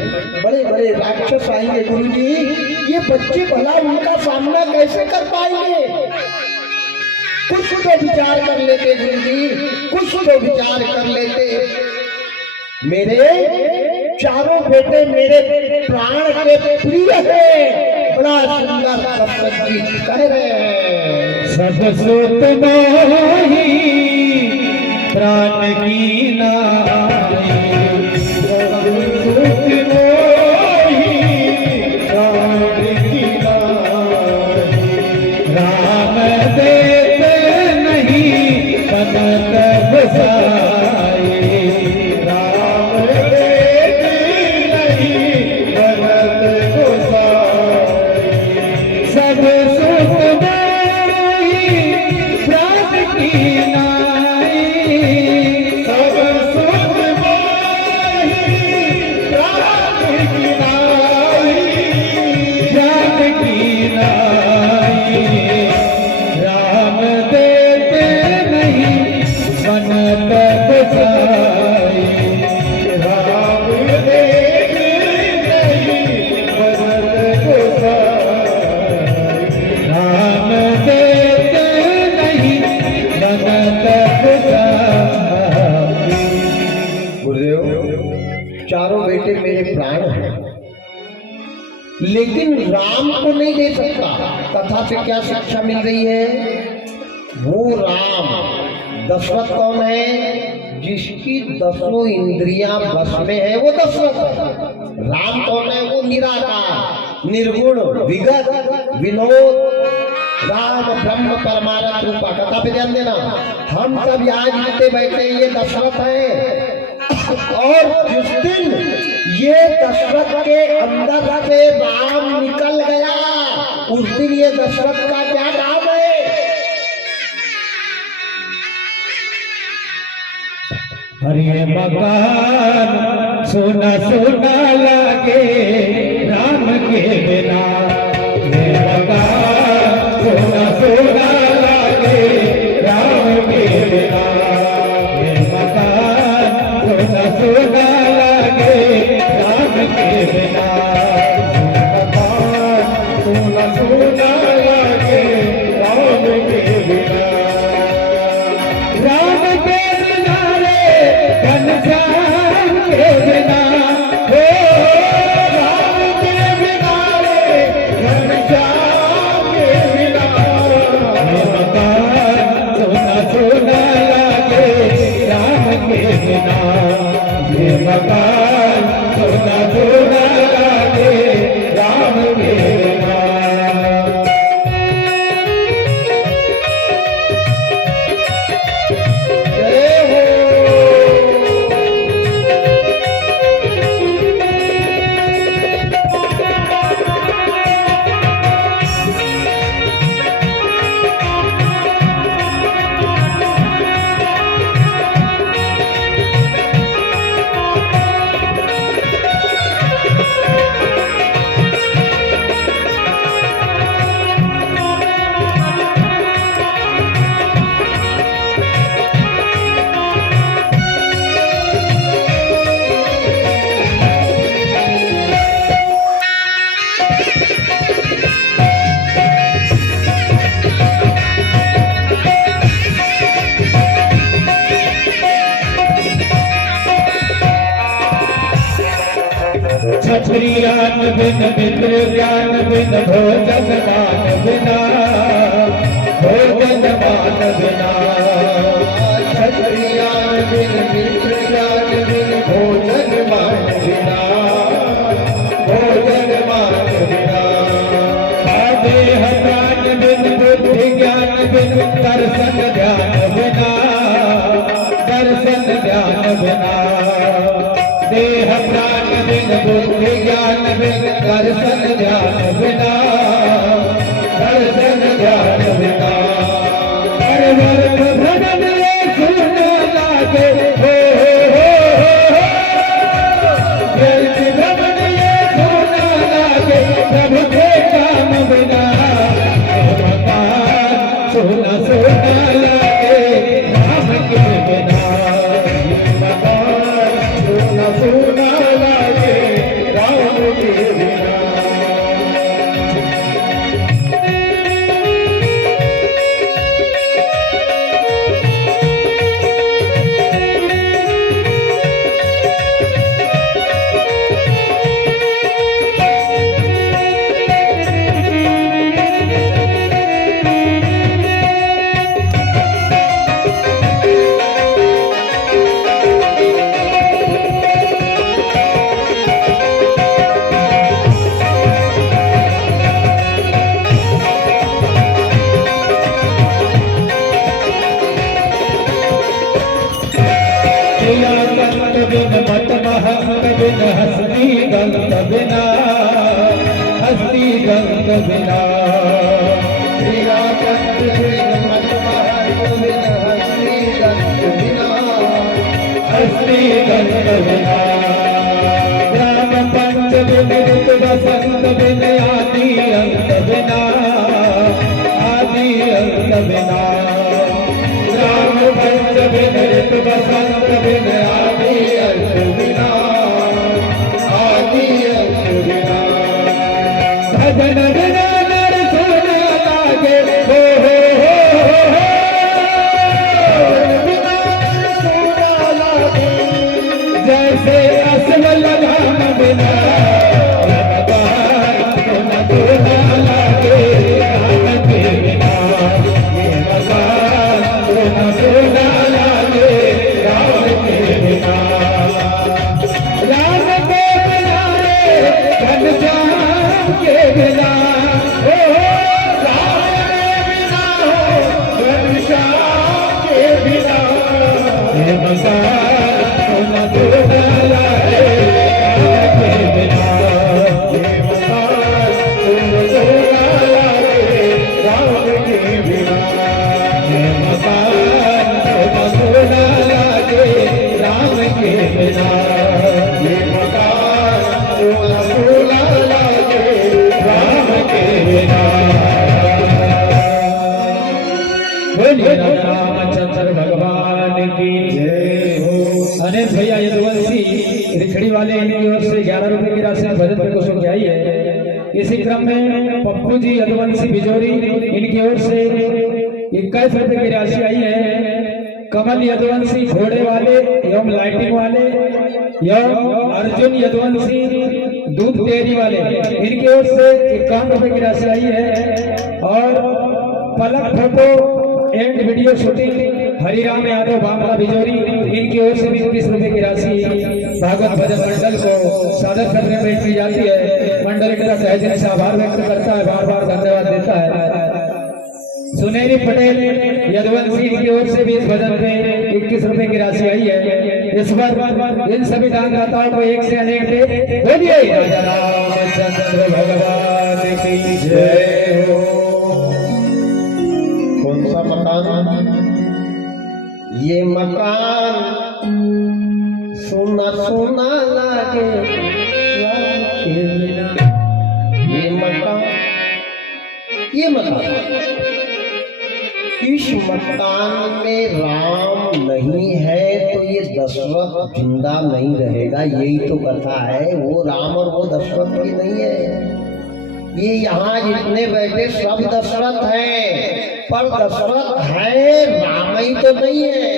बड़े बड़े राक्षस आएंगे गुरुजी, ये बच्चे भला उनका सामना कैसे कर पाएंगे? कुछ तो विचार कर लेते गुरुजी, कुछ तो विचार कर लेते। मेरे चारों बेटे मेरे प्राण के प्रिय है, बड़ा सुंदर सप्तक गीत कह रहे हैं। सब सुत मोही प्राण की नाई, सब सुत मोही प्राण की नाई। राम देते नहीं बनत बसाई, राम देते नहीं बनत बसाई। सब सुत मोही प्राण की नाई, सब सुत मोही प्राण की नाई, प्राण की नाई। राम देते नहीं बनत बसाई, राम देते नहीं बनत बसाई, राम देते नहीं बनत बसाई। गुरुदेव, चारों बेटे मेरे प्राण हैं, लेकिन राम को नहीं दे सकता। कथा से क्या शिक्षा मिल रही है? वो राम दशरथ कौन है? जिसकी 10 इंद्रियां बस में है, वो दशरथ है। राम कौन है? वो निराकार, निर्गुण, विगत, विनोद, राम ब्रह्म परमानंद रूपा। कथा पे ध्यान देना। हम सब आज जितने बैठे ये दशरथ है, और जिस दिन ये दशरथ के अंदर से राम निकल गया, उस दिन ये दशरथ का क्या काम है? हरे मकान सोना सोना लागे राम के बिना, ये मकान सोना सोना लागे राम के बिना, ये मकान सोना सोना लागे राम के बिना, ये मकान सोना सोना लागे राम के बिना। राम के घनश्याम के बिना, हो राम के बिना रे घनश्याम के बिना। ये मकान सोना सोना लागे राम के बिना, ये मकान सोना सोना लागे राम के बिना। क्षत्रियान बिन मित्र ज्ञान बिन भोजन मान बिना, भोजन मान बिना। क्षत्रियान बिन मित्र ज्ञान बिन भोजन मान बिना, भोजन मान बिना। देह प्राण बिन बुद्धि ज्ञान बिन दर्शन ध्यान बिना, बिना, देह प्राण बिन बुद्धि ज्ञान बिन, दर्शन ध्यान बिना, दर्शन ध्यान बिना। परवर्त भवन ये सुना लागे, हो व्यर्थ भवन ये सुना लागे, प्रभु के काम बिना। सोना सोना लागे राम के बिना, सोना सोना लागे राम के बिना। बिन मत महंग बिन हस्ती गंग बिना, हस्ती गंग बिना। लीलाकंठ बिन मत महंग बिन हस्ती गंग बिना, हस्ती गंग बिना। ग्राम पंच बिन ऋत बसंत बिन, आदि अंत बिना, आदि अंत बिना। ग्राम पंच बिन ऋत बसंत बिन, आदि अंत बिना, आदि अंत बिना। भजन बिना नर सोना लागे, हो बिना सोना लागे, जैसे असल लगाम बिना। सोना सोना लागे राम के बिना, सोना सोना लागे राम के बिना। राम के बिना रे घनश्याम के बिना, हो राम के बिना, हो घनश्याम के बिना। हे भगवान सोना सोना लागे राम के बिना, हे भगवान सोना सोना लागे राम के बिना। हे भगवान सोना सोना लागे राम के बिना, हे भगवान सोना सोना लागे राम के बिना। बोलिए रामचंद्र भगवान की जय हो। अनिल भैया यदुवंशी रिखड़ी वाले इनकी ओर से 11 रुपए की राशि भजन पे कुछ हो आई है। इसी क्रम में पप्पू जी यदुवंशी बिजोरी इनकी ओर से 21 रुपए की राशि आई है। कमल यदुवंशी घोड़े वाले एवं लाइटिंग वाले एवं अर्जुन यदुवंशी दूध डेयरी वाले इनकी ओर से 51 रुपए की राशि आई है। और Palak photo and video shooting Hariram Yadav Bamla Bijori इनकी ओर से भी 30 रुपए की राशि भागवत भजन मंडल को सादर करने में की जाती है। मंडल इनका तहे दिल से आभार व्यक्त करता है, बार बार धन्यवाद देता है। सुनेरी पटेल यदुवंशी की ओर से भी इस भजन में 21 रुपए की राशि आई है। इस बार इन सभी दानदाताओं को एक से अनेक दे। बोलिए राजा रामचंद्र भगवान की जय हो। कौन सा मकान? ये मकान सोना सोना लागे राम के बिना। ये मकान इस मकान में राम नहीं है तो ये दशरथ जिंदा नहीं रहेगा। यही तो कथा है। वो राम और वो दशरथ की नहीं है। ये यहाँ जितने बैठे सब दशरथ हैं, पर दशरथ है राम ही तो नहीं है।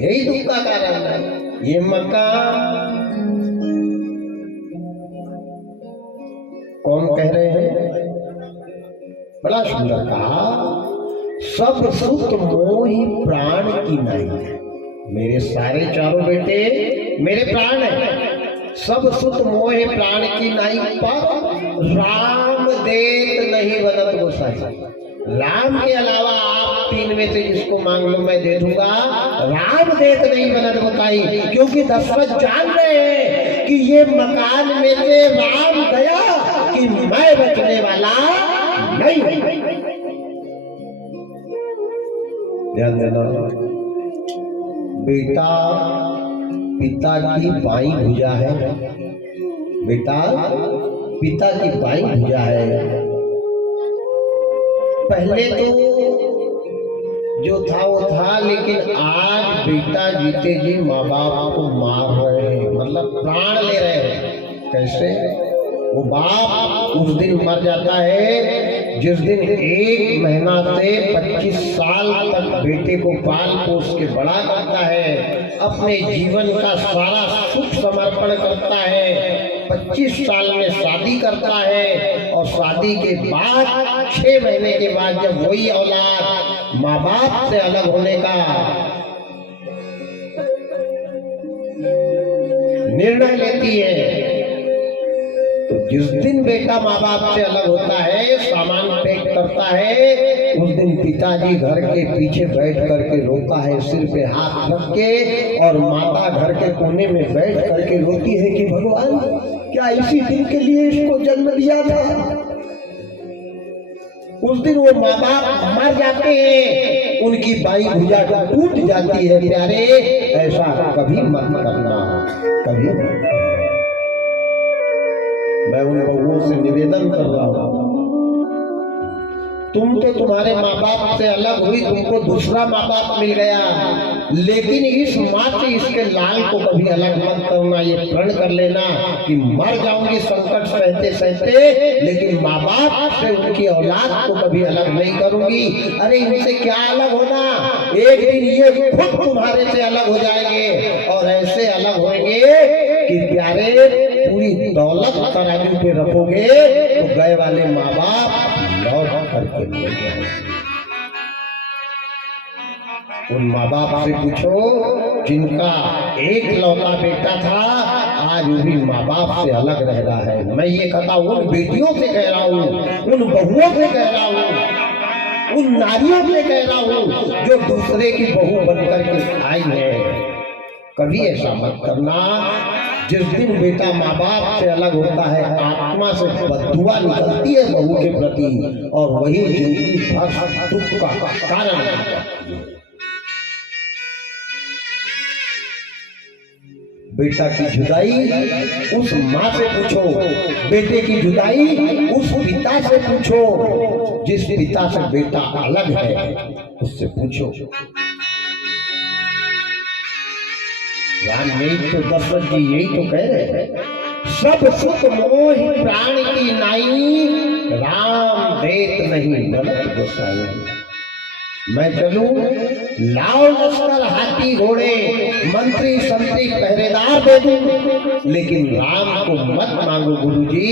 यही दुख का कारण है। ये मकान कौन कह रहे हैं? बड़ा सुंदर कहा। सब सुख मोहि प्राण की नहीं है। मेरे सारे चारों बेटे मेरे प्राण हैं। सब सुख मोहि प्राण की नहीं, पर राम देत नहीं बनत गोसाई। राम के अलावा आप तीन में से जिसको मांग लो मैं दे दूंगा। राम देत नहीं बनत बताई, क्योंकि दशरथ जान रहे हैं कि ये मकान में से राम गया कि मैं बचने वाला नहीं। ध्यान देना, बेटा पिता की बाईं भुजा है, बेटा पिता की बाईं भुजा है। पहले तो जो था वो था, लेकिन आज बेटा जीते जी माँ बाप को मार रहे हैं, मतलब प्राण ले रहे हैं। कैसे? वो बाप उस दिन मर जाता है जिस दिन 1 महीना से 25 साल तक बेटे को पाल पोस के बड़ा करता है, अपने जीवन का सारा सुख समर्पण करता है। 25 साल में शादी करता है और शादी के बाद 6 महीने के बाद जब वही औलाद माँ बाप से अलग होने का निर्णय लेती है, तो जिस दिन बेटा माँ बाप से अलग होता है, सामान पैक करता है, उस दिन पिताजी घर के पीछे बैठ करके रोता है, सिर पे हाथ रख के, और माता घर के कोने में बैठ करके रोती है कि भगवान क्या इसी दिन के लिए इसको जन्म दिया था। उस दिन वो माँ बाप मर जाते हैं, उनकी बाईं भुजा टूट जाती है। प्यारे, ऐसा कभी मत करना, कभी मत। मैं उन बहुओं से निवेदन कर रहा हूं, तुम तो तुम्हारे माँ बाप से अलग हुई, तुमको दूसरा माँ बाप मिल गया, लेकिन इस माँ से इसके लाल को कभी अलग मत करना। ये प्रण कर लेना कि मर जाऊंगी संकट सहते सहते, लेकिन माँ बाप से उनकी औलाद को कभी अलग नहीं करूंगी। अरे इनसे क्या अलग होना, एक दिन ये खुद तुम्हारे से अलग हो जाएंगे, और ऐसे अलग होंगे कि प्यारे पूरी दौलत तराजू पे रखोगे तो गए वाले माँ बाप लौट करके ले जाएंगे। उन माँ बाप से पूछो जिनका एक लौता बेटा था, आज वो भी माँ बाप से अलग रह रहा है। मैं ये कहता हूँ, उन बेटियों से कह रहा हूँ, उन बहुओं से कह रहा हूँ, उन नारियों से कह रहा हूँ जो दूसरे की बहू बनकर के आई है, कभी ऐसा मत करना। जिस दिन बेटा माँ बाप से अलग होता है, आत्मा से बददुआ निकलती है बहू के प्रति, और वही जिंदगी भर दुख का कारण है। बेटा की जुदाई उस माँ से पूछो, बेटे की जुदाई उस पिता से पूछो, जिस पिता से बेटा अलग है उससे पूछो। राम यही तो, दशरथ जी यही तो कह रहे हैं, सब सुख मोह प्राण की नाई, राम देत नहीं बनत गोसाई। मैं चलूं, लाओ लश्कर हाथी घोड़े, मंत्री संतरी पहरेदार दे दूं, लेकिन राम को मत मांगो गुरुजी,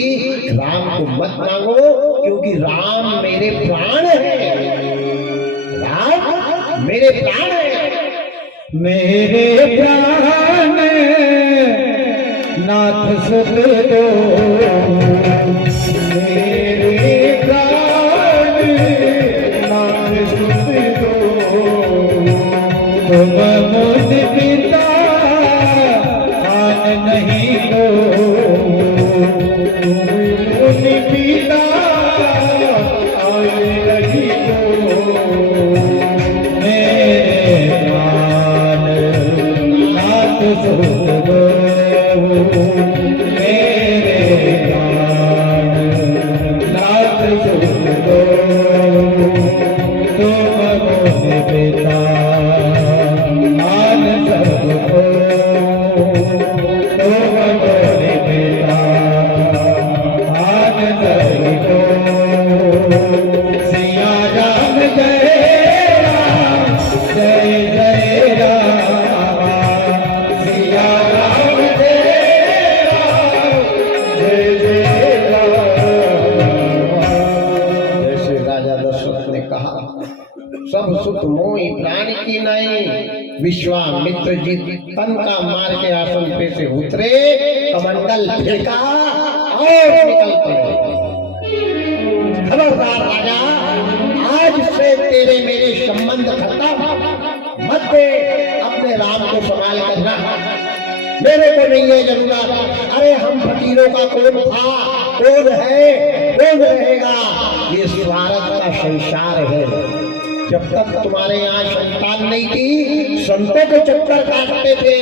राम को मत मांगो, क्योंकि राम मेरे प्राण है, राम मेरे प्राण है। मेरे प्राण नाथ सुत दो, मेरे प्राण नाथ सुत दो, तुम मुझ पिता आन नहीं दो, तुम मुझ पिता आन नहीं दो, सुत दो मेरे प्राण नाथ सुत दो, तुम मुझ पिता आन सबको, तुम मुझ पिता आन सबको। सिया राम जय राम, जय जय राम, सिया राम जय राम, जय जय राम। जैसे राजा दशरथ ने कहा, सब सुख मोहि प्राण की नहीं, विश्वामित्र जी तन का मार के आसन पे से उतरे, कमंडल फेंका और निकल पड़े। खबरदार राजा, आज से तेरे मेरे संबंध खत्म, मत दे, अपने राम को संभाल करना, मेरे को नहीं है जरूरत। अरे हम फकीरों का कौन था, कौन है, कौन रहेगा, ये स्वार्थ का संसार है। जब तक तुम्हारे यहाँ संतान नहीं थी, संतों के चक्कर काटते थे।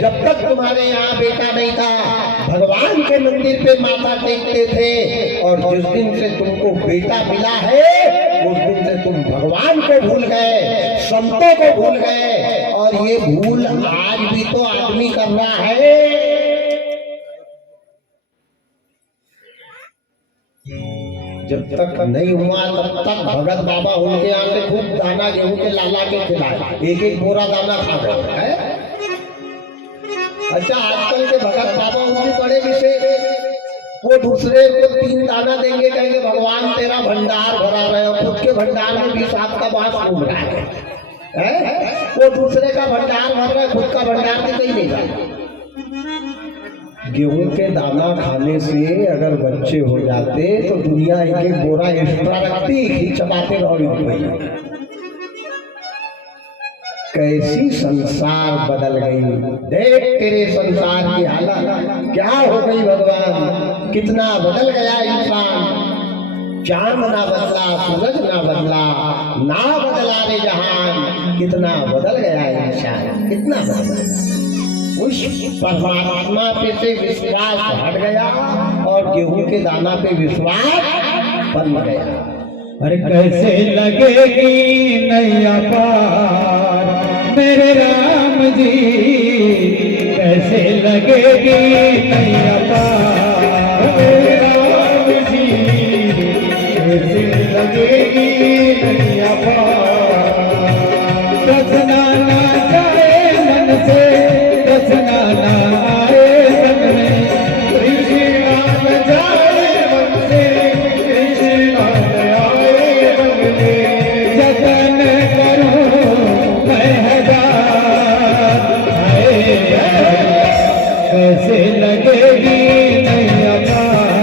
जब तक तुम्हारे यहाँ बेटा नहीं था, भगवान के मंदिर पे माथा टेकते थे। और जिस दिन से तुमको बेटा मिला है, उस दिन से तुम भगवान को भूल गए, संतों को भूल गए। और ये भूल आज भी तो आदमी कर रहा है। जब तक नहीं हुआ तब तक भगत बाबा उनके यहाँ से खूब दाना गेहूं के लाला के खिलाए, एक एक बोरा दाना खा गए है। अच्छा, आजकल के भगत बाबा उनके बड़े विशेष, वो दूसरे को 3 दाना देंगे, कहेंगे भगवान तेरा भंडार भरा रहे हो, खुद के भंडार में भी सांप का बांस घूम रहा है। वो दूसरे का भंडार भर रहा है, खुद का भंडार भी कहीं नहीं रहा। गेहूं के दाना खाने से अगर बच्चे हो जाते तो दुनिया एक एक बोरा एक्स्ट्रा रखती, ही चबाते रहो। कैसी संसार बदल गई, देख तेरे संसार की हालत क्या हो गई भगवान, कितना बदल गया इंसान। चांद ना बदला, सूरज ना बदला, ना बदला रे जहान, कितना बदल गया इंसान, कितना बदला। उस परमात्मा पे से विश्वास हट गया और गेहूं के दाना पे विश्वास बन गया। अरे कैसे लगेगी नैया पार मेरे राम जी, कैसे लगेगी नैया पार मेरे राम जी, कैसे लगेगी नैया पार। रचना ना जाए मन से, रचना ना आए मन में, कृष्णा न जाए मन से, कृष्णा न आए मन में। जतन करूं मैं हजार, कैसे लगेगी नैया पार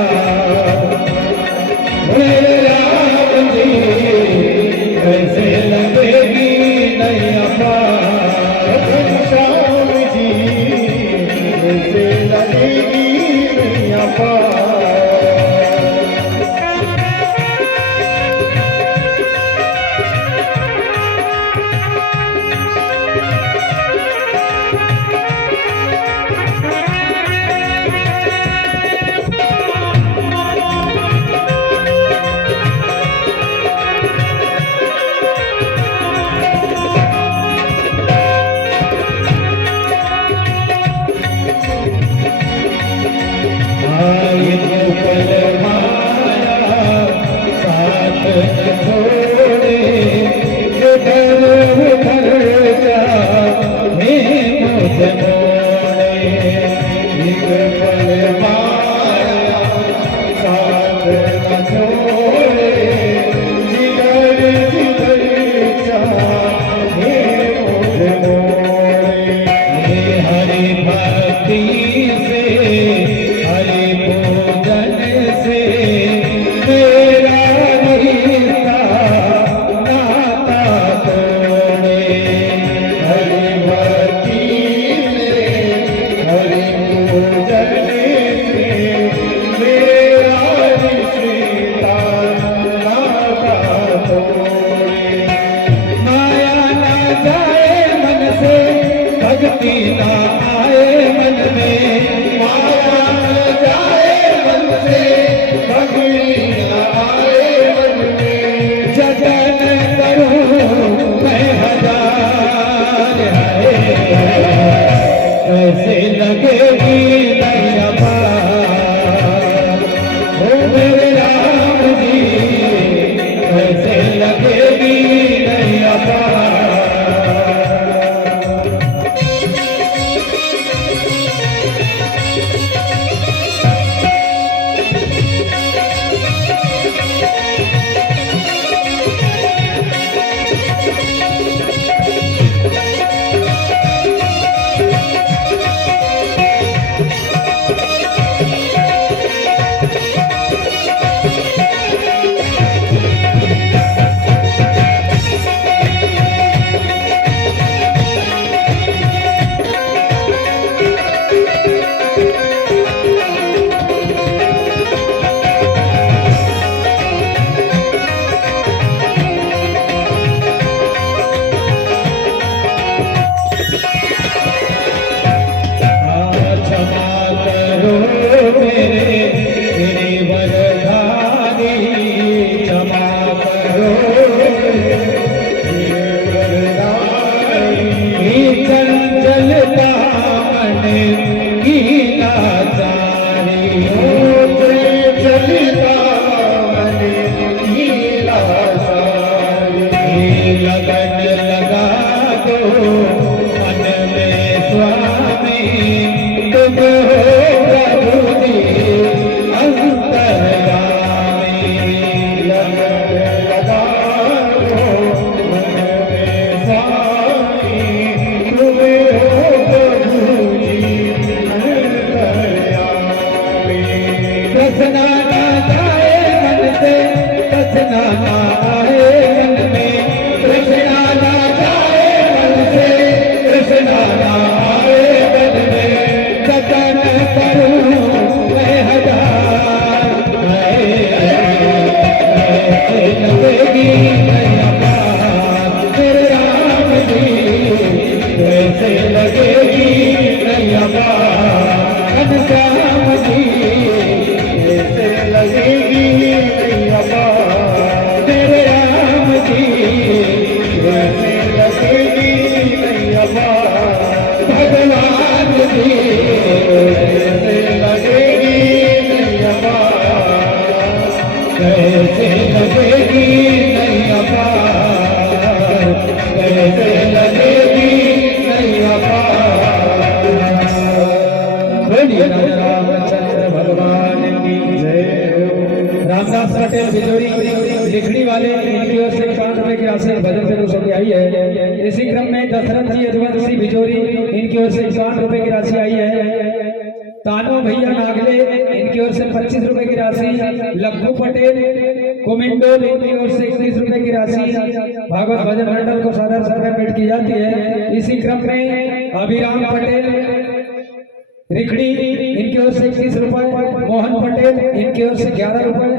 मेरे राम जी, कैसे लगेगी नैया पार श्याम जी, कैसे लगेगी नैया पार। कैसे लगेगी नैया पार, कैसे लगेगी नैया पार। बोलिए रामचंद्र भगवान की जय। रामदास पटेल बिजोरी लिखड़ी वाले, इनकी ओर से 5 रुपए की राशि भजन से 200 की आई है। इसी क्रम में दशरथ जी यदुवंशी बिजोरी, इनकी ओर से 5 रुपए की राशि आई है। तानो भैया नागले, इनकी ओर से 25 रुपए की राशि। लक्ष्मू पटेल कोमिंडोल, इनकी ओर से 31 रुपए की राशि भागवत भजन मंडल को सादर सत्कार भेंट की जाती है। इसी क्रम में अभिराम पटेल रिखड़ी, इनकी ओर से 21 रुपए। मोहन पटेल, इनकी ओर से 11 रुपए।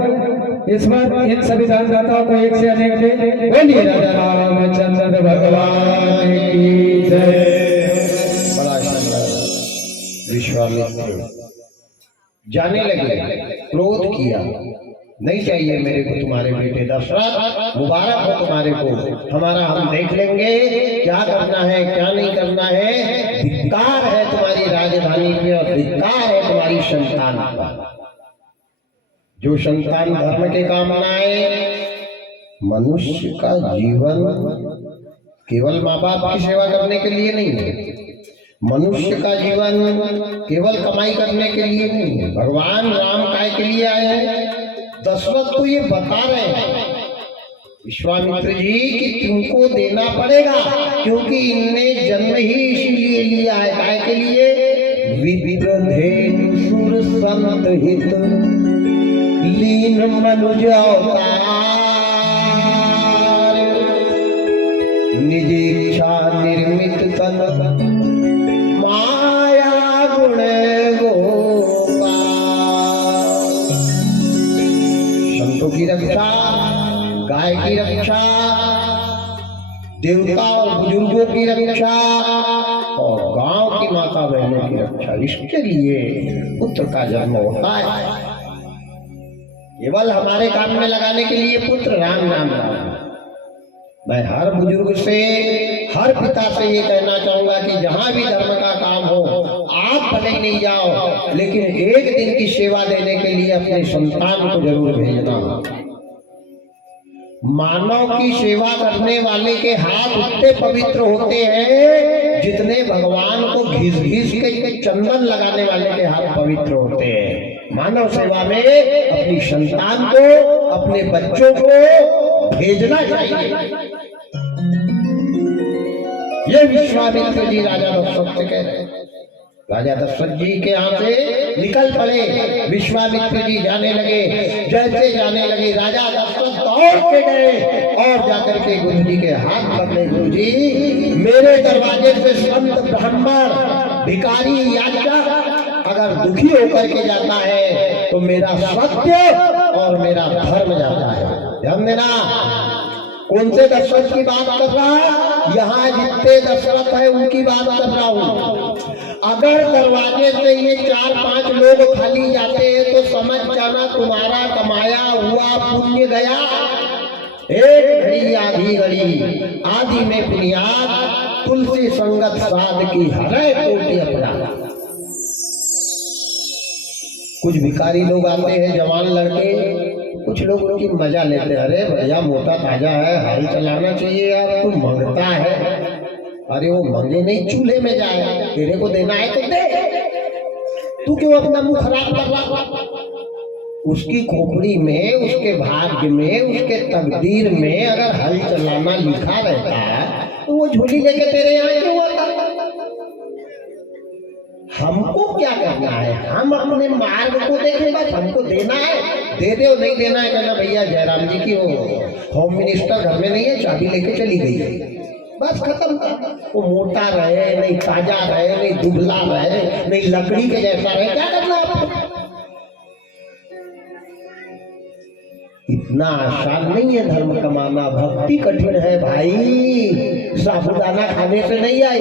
इस बार इन सभी दानदाताओं को एक से अनेक दे। बोलिए राजा रामचंद्र भगवान की जय। बड़ा शानदार। विश्वामित्र जाने लगे, क्रोध किया, नहीं चाहिए मेरे को तुम्हारे बेटे दशरथ, मुबारक हो तुम्हारे को, हमारा हम देख लेंगे क्या करना है क्या नहीं करना है। धिक्कार है तुम्हारी राजधानी पे और धिक्कार है तुम्हारी संतान पर। जो संतान धर्म के काम आए। मनुष्य का जीवन केवल माँ बाप की सेवा करने के लिए नहीं है, मनुष्य का जीवन केवल कमाई करने के लिए नहीं है। भगवान राम काय के लिए आए हैं, दशरथ को ये बता रहे हैं विश्वामित्र जी कि तुमको देना पड़ेगा, क्योंकि इनने जन्म ही इसीलिए लिया है। काय के लिए? विप्रधेनु सुर संत हित लीन मनुज अवतार, निज इच्छा निर्मित तन माया गुण गोपाल। संतों की रक्षा, गाय की रक्षा, देवता और बुजुर्गों की रक्षा और गांव की माता बहनों की रक्षा, इसके लिए पुत्र का जन्म होता है। केवल हमारे काम में लगाने के लिए पुत्र राम नाम राम। मैं हर बुजुर्ग से, हर पिता से ये कहना चाहूंगा कि जहां भी धर्म का काम हो, आप भले नहीं जाओ, लेकिन एक दिन की सेवा देने के लिए अपने संतान को जरूर भेजना। मानव की सेवा करने वाले के हाथ उतने पवित्र होते हैं जितने भगवान को घिस घिस के चंदन लगाने वाले के हाथ पवित्र होते हैं। मानव सेवा में अपनी संतान को, अपने बच्चों को भेजना चाहिए। ये विश्वामित्र जी राजा दशरथ से कह रहे हैं। राजा दशरथ जी के यहाँ से निकल पड़े, विश्वामित्र जी जाने लगे। जैसे जाने लगे, राजा दशरथ दौड़ के गए और जाकर के गुरु जी के हाथ पकड़े। गुरु जी, मेरे दरवाजे से संत ब्राह्मण भिखारी याचक अगर दुखी होकर के जाता है तो मेरा सत्य और मेरा धर्म जाता है। ध्यान देना, कौन से दशरथ की बात कर रहा है? यहाँ जितने दशरथ है उनकी बात कर रहा हूँ। अगर दरवाजे से ये 4-5 लोग खाली जाते हैं तो समझ जाना तुम्हारा कमाया हुआ पुण्य गया। एक घड़ी आधी घड़ी, आदि में पुनियाद, तुलसी संगत साध की हरे कोटि अपराध। कुछ भिखारी लोग आते हैं, जवान लड़के, कुछ लोग उनकी मजा लेते हैं। अरे भैया मोटा ताजा है, हाल चलाना चाहिए यार, तू मांगता है। अरे वो मांगे नहीं, चूल्हे में जाए, तेरे को देना है तो दे, तू क्यों अपना मुंह खराब कर रहा? उसकी खोपड़ी में, उसके भाग्य में, उसके तकदीर में अगर हल चलाना लिखा रहता है तो वो झोली लेके तेरे यहाँ क्यों आता? हमको क्या करना है? हम अपने मार्ग को देखें, बस हमको देना है, दे दे, नहीं देना है कहना भैया जयराम जी की वो होम मिनिस्टर घर में नहीं है, चाबी लेके चली गई है, बस खत्म कर। वो मोटा रहे, नहीं ताजा रहे, नहीं दुबला रहे, नहीं लकड़ी के जैसा रहे, क्या करना आपको? इतना आसान नहीं है धर्म कमाना, भक्ति कठिन है भाई। साबुदाना खाने से नहीं आई,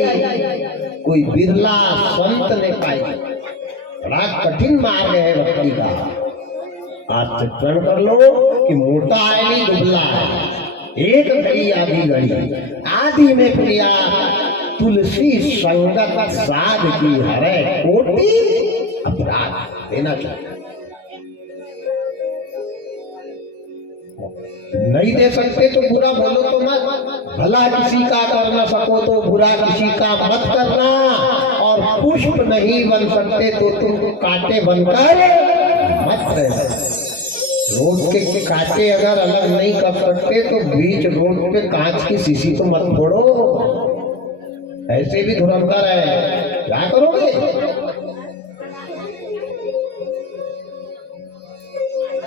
कोई बिरला संत ने पाई। बड़ा कठिन मार्ग है भक्ति का। आज चित्रण कर लो कि मोटा है नहीं दुबला है, एक घड़ी आधी घड़ी, आदि में प्रिया तुलसी संगत साध की हरे कोटि। अपराध देना चाहिए। नहीं दे सकते तो बुरा बोलो तो मत, भला किसी का कर न सको तो बुरा किसी का मत करना, और पुष्प नहीं बन सकते तो तुम कांटे बनकर मत रहना। रोड के कांटे अगर अलग नहीं कर सकते तो बीच रोड पे कांच की शीशी तो मत फोड़ो, ऐसे भी धुरंधर है, क्या करोगे?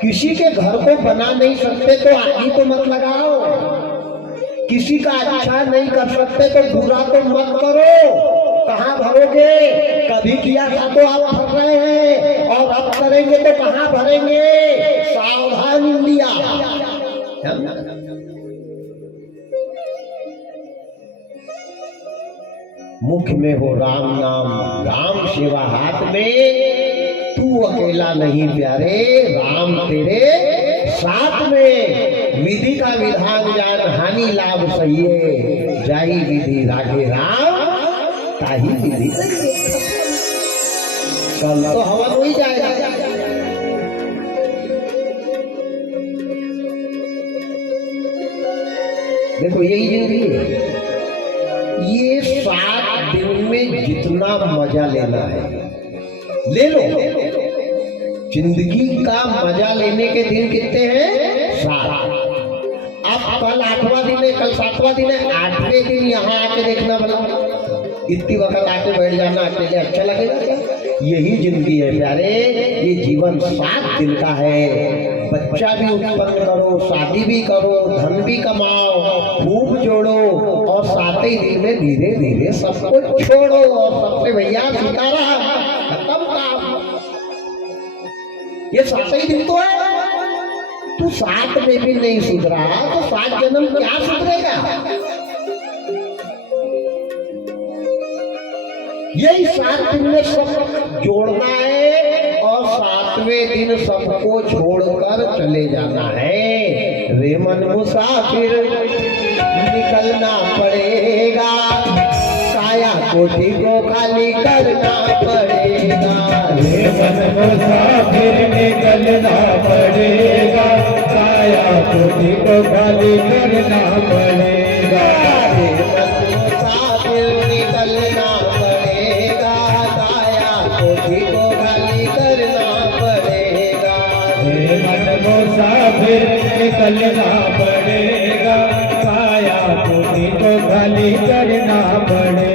किसी के घर को बना नहीं सकते तो आग तो मत लगाओ, किसी का अच्छा नहीं कर सकते तो बुरा तो मत करो, कहाँ भरोगे? कभी किया था तो आप भर रहे हैं, और अब करेंगे तो कहाँ भरेंगे? सावधान इंडिया। मुख में हो राम नाम, राम सेवा हाथ में, तू अकेला नहीं प्यारे, राम तेरे साथ में। विधि का विधान जान, हानि लाभ सहिए, जाही विधि रागे राम, ताही विधि सहिए। कल तो हवन हो ही जाएगा। देखो यही जिंदगी है, ये 7 दिन में जितना मजा लेना है ले लो। जिंदगी का मजा लेने के दिन कितने हैं? 7। अब कल 8वां दिन है, कल 7वां दिन है, 8वें दिन यहाँ आके देखना बना, इतनी वक्त आके बैठ जाना अकेले अच्छा लगेगा क्या? यही जिंदगी है प्यारे, ये जीवन 7 दिन का है। बच्चा भी उत्पन्न करो, शादी भी करो, धन भी कमाओ, खूब जोड़ो, और 7 ही दिन में धीरे धीरे सब कुछ छोड़ो, और सबसे भैया सीताराम, खत्म काम। ये 7 ही दिन तो है। तू 7 में भी नहीं सुधरा तो 7 जन्म क्या सुधरेगा? यही 7 दिन में सब जोड़ना है, और 7वें दिन सबको छोड़कर चले जाना है। रे मन मुसाफिर निकलना पड़ेगा, काया कोठी को खाली करना पड़ेगा। रे मन मुसाफिर निकलना पड़ेगा, काया कोठी को खाली करना पड़ेगा। रे मन मुसाफिर निकलना पड़ेगा, काया कोठी को खाली करना पड़ेगा। रे मन मुसाफिर निकलना पड़ेगा, काया कोठी को खाली करना पड़ेगा।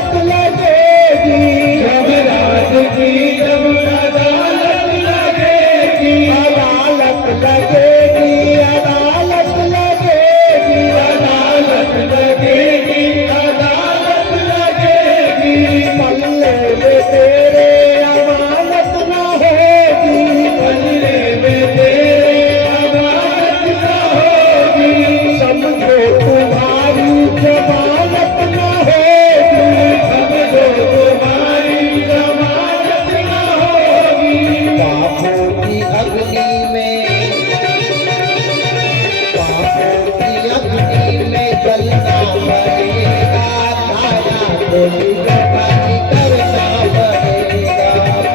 अदालत लगेगी, यमराज की जब अदालत लगेगी, अदालत लगेगी, अदालत लगेगी, अदालत लगेगी, अदालत लगेगी, पल्ले में तेरे अमानत न होगी, पल्ले में तेरे अमानत न होगी, समझो तुम्हारी जमानत न होगी, समझो तुम्हारी जमानत न होगी, पापों की अग्नि में, पापों की अग्नि में जलना पड़ेगा, काया को निगरानी करना पड़ेगा,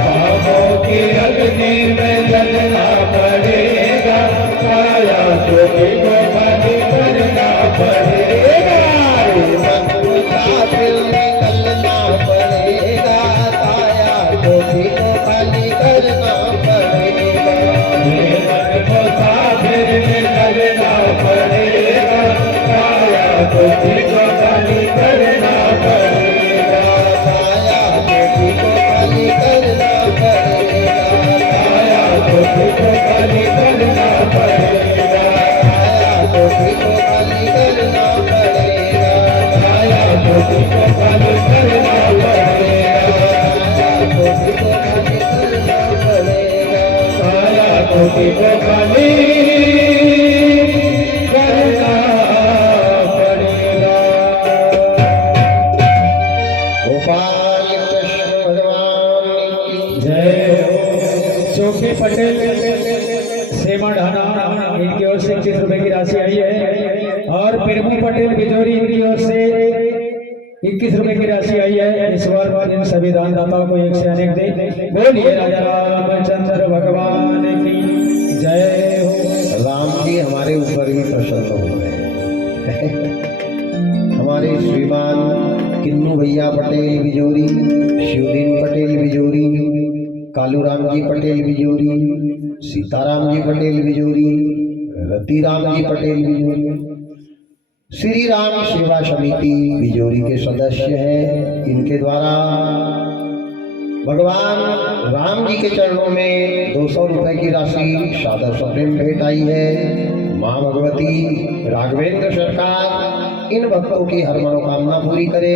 पापों की अग्नि में जलना पड़ेगा, काया को बलि करना पड़ेगा, मन मुसाफिर निकलना पड़ेगा, काया को बलि करना पड़ेगा, जीवन मुसाफिर निकलना पड़ेगा, काया को बलि करना पड़ेगा, काया को बलि करना पड़ेगा, काया को बलि करना पड़ेगा, काया को बलि करना पड़ेगा, काया को बलि करना पड़ेगा, काया को बलि करना पड़ेगा। काया को बलि करना पड़ेगा। गोपाल कृष्ण भगवान की जय हो। चौकी पटेल सेवा ढाना इनकी ओर से 21 रुपए की राशि आई है और पिरमू पटेल बिजोरी इनकी ओर से 21 रुपए की राशि आई है। ईश्वर इन सभी दानदाताओं को एक से अनेक दे। बोलिए राजा रामचंद्र भगवान की जय हो। राम जी हमारे ऊपर भी प्रसन्न हो गए। हमारे श्रीमान किन्नू भैया पटेल बिजोरी, शिवदीन पटेल बिजोरी, कालूराम जी पटेल बिजोरी, सीताराम जी पटेल बिजोरी, रतिराम जी पटेल बिजोरी, श्री राम सेवा समिति बिजोरी के सदस्य हैं। इनके द्वारा भगवान राम जी के चरणों में 200 रुपए की राशि सादर सप्रेम भेंट आई है। माँ भगवती राघवेंद्र सरकार इन भक्तों की हर मनोकामना पूरी करे।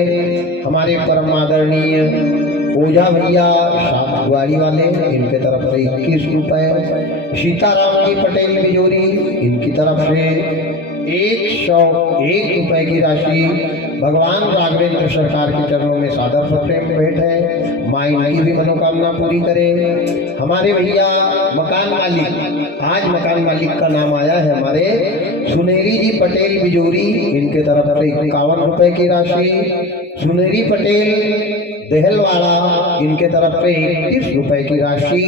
हमारे परम आदरणीय ओझा भैया सात गुआरी वाले, इनके तरफ से 21 रुपए। सीताराम जी पटेल बिजोरी, इनकी तरफ से 101 रुपए की राशि भगवान राघवेंद्र सरकार के चरणों में सादर सप्रेम भेंट है। माँ इनकी भी मनोकामना पूरी करे। हमारे भैया मकान मालिक, आज मकान मालिक का नाम आया है हमारे सुनेरी जी पटेल बिजोरी, इनके तरफ से 51 रुपए की राशि। सुनेरी पटेल देहलवाड़ा, इनके तरफ से 31 रुपए की राशि।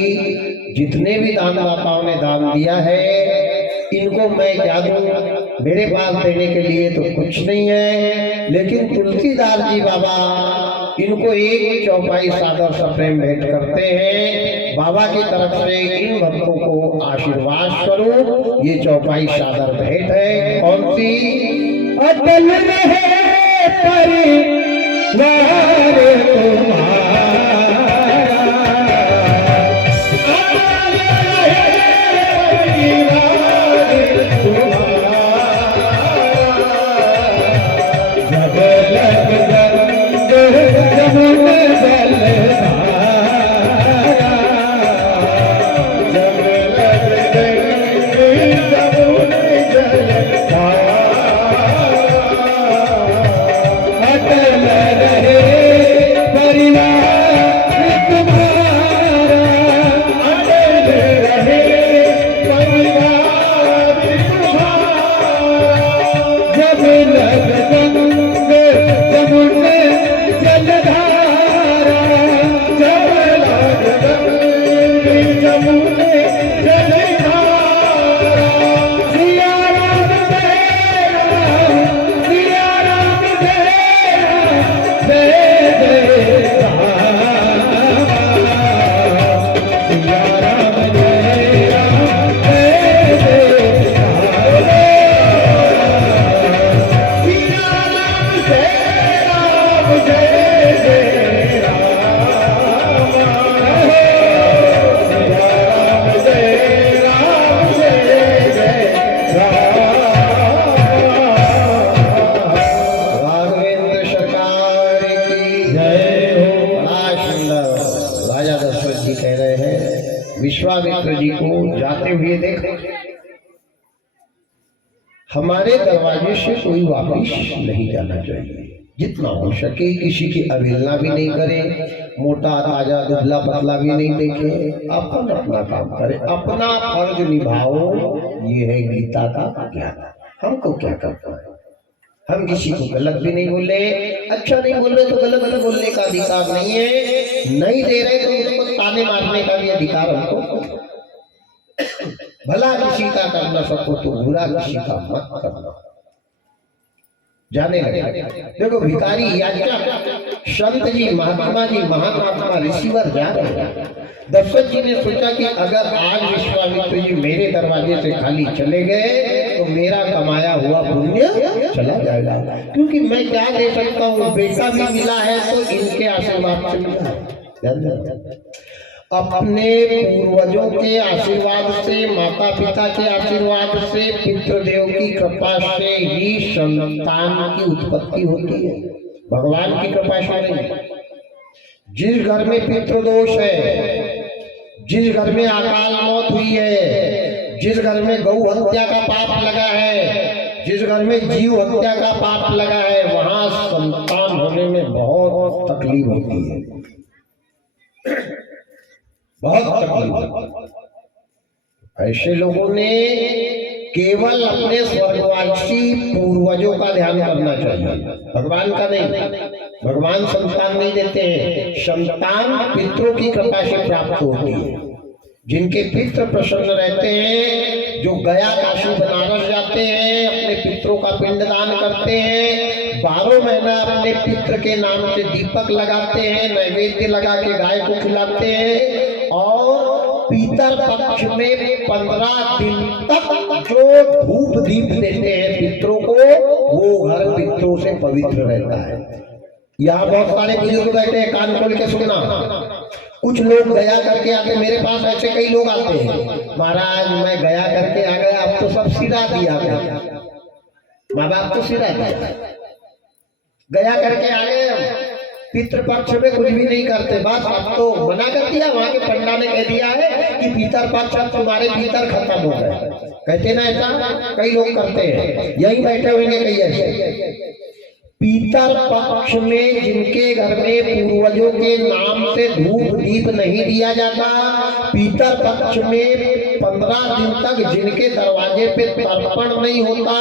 जितने भी दानदाताओं ने दान दिया है इनको मैं क्या दूं, मेरे पास देने के लिए तो कुछ नहीं है, लेकिन तुलसीदास जी बाबा इनको एक चौपाई सादर सप्रेम भेंट करते हैं। बाबा की तरफ से इन भक्तों को आशीर्वाद स्वरूप ये चौपाई सादर भेंट है। कौन सी? अटल रहे परिवार तुम्हारा, अटल रहे परिवार तुम्हारा, जब लग जमुन जलधारा, जब लग जमुन जलधारा, अटल रहे परिवार राघवेंद्र सरकार की जय हो। बड़ा सुंदर राजा दशरथ जी कह रहे हैं विश्वामित्र जी को जाते हुए देखो, हमारे दरवाजे से कोई वापिस नहीं जाना चाहिए, जितना हो सके किसी की अवहेलना भी नहीं करे, मोटा ताजा दुबला पतला भी नहीं देखे, अपन अपना काम करे, अपना फर्ज निभाओ। ये है गीता का ज्ञान। हमको क्या करना है, हम किसी को गलत भी नहीं बोले, अच्छा नहीं बोल रहे तो गलत गलत बोलने का अधिकार नहीं है, नहीं दे रहे तो उनको ताने मारने का भी अधिकार हमको। भला किसी का करना सबको तो बुरा किसी का मत करना। जाने लगे देखो भिखारी याचक संत जी महात्मा जी महात्मा रिसीवर जा रहे हैं। दशरथ जी ने सोचा कि अगर आज विश्वामित्र जी मेरे दरवाजे से खाली चले गए तो मेरा कमाया हुआ पुण्य चला जाएगा, क्योंकि मैं क्या दे सकता हूँ, बेटा भी मिला है तो इनके आशीर्वाद से मिला है। अपने पूर्वजों के आशीर्वाद से, माता पिता के आशीर्वाद से, पितृदेव की कृपा से ही संतान की उत्पत्ति होती है, भगवान की कृपा से नहीं। जिस घर में पितृदोष है, जिस घर में अकाल मौत हुई है, जिस घर में गौ हत्या का पाप लगा है, जिस घर में जीव हत्या का पाप लगा है, वहां संतान होने में बहुत तकलीफ होती है, बहुत तकलीफ। ऐसे लोगों ने केवल अपने स्वर्गवासी पूर्वजों का ध्यान करना चाहिए, भगवान का नहीं। भगवान संतान नहीं देते हैं, संतान पितरों की कृपा से प्राप्त होती है। जिनके पितृ प्रसन्न रहते हैं, जो गया काशी बनारस जाते हैं, अपने पितरों का पिंडदान करते हैं, 12 महीना अपने पितृ के नाम से दीपक लगाते हैं, नैवेद्य लगा के गाय को खिलाते हैं, और पितर पक्ष में 15 दिन तक जो धूप दीप देते हैं पितरों को, वो घर पितरों से पवित्र रहता है। यहाँ बहुत सारे बुजुर्ग बैठे हैं, कान खोल के सुनना। कुछ लोग गया करके आते, मेरे पास ऐसे कई लोग आते हैं, महाराज मैं गया करके आ गया, अब तो सब सिरा दिया गया, माँ बाप तो सिरा दिया, गया करके आ गए, पितृपक्ष में कुछ भी नहीं करते, बस अब तो मना कर दिया, वहां के पंडा ने कह दिया है कि पितरपक्ष अब तुम्हारे भीतर खत्म हो गए। कहते ना ऐसा कई लोग करते हैं, यही बैठे होंगे कई ऐसे। पितर पक्ष में जिनके घर में पूर्वजों के नाम से धूप दीप नहीं दिया जाता, पितर पक्ष में 15 दिन तक जिनके दरवाजे पे तर्पण नहीं होता,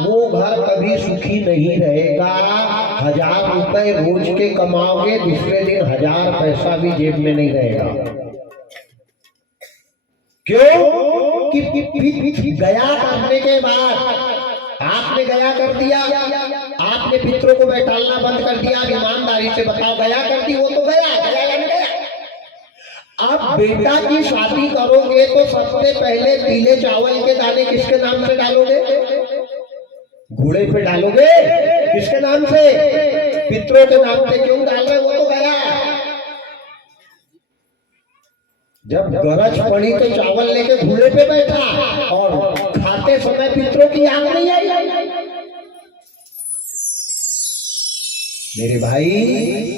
वो घर कभी सुखी नहीं रहेगा। 1000 रुपए रोज के कमाओगे, दूसरे दिन 1000 पैसा भी जेब में नहीं रहेगा। क्यों कि गया करने के बाद आपने गया कर दिया, आपने पितरों को बैठालना बंद कर दिया, ईमानदारी से बताओ, गया कर दी, वो तो गया, गया नहीं गया। अब बेटा की शादी करोगे तो सबसे पहले पीले चावल के दाने किसके नाम से डालोगे? घोड़े पे डालोगे, किसके नाम से? पितरों के नाम से। क्यों डाल रहे? वो तो गया। जब गरज पड़ी तो चावल लेके घोड़े पे बैठा और खाते समय पितरों की आंख नहीं आई। मेरे भाई,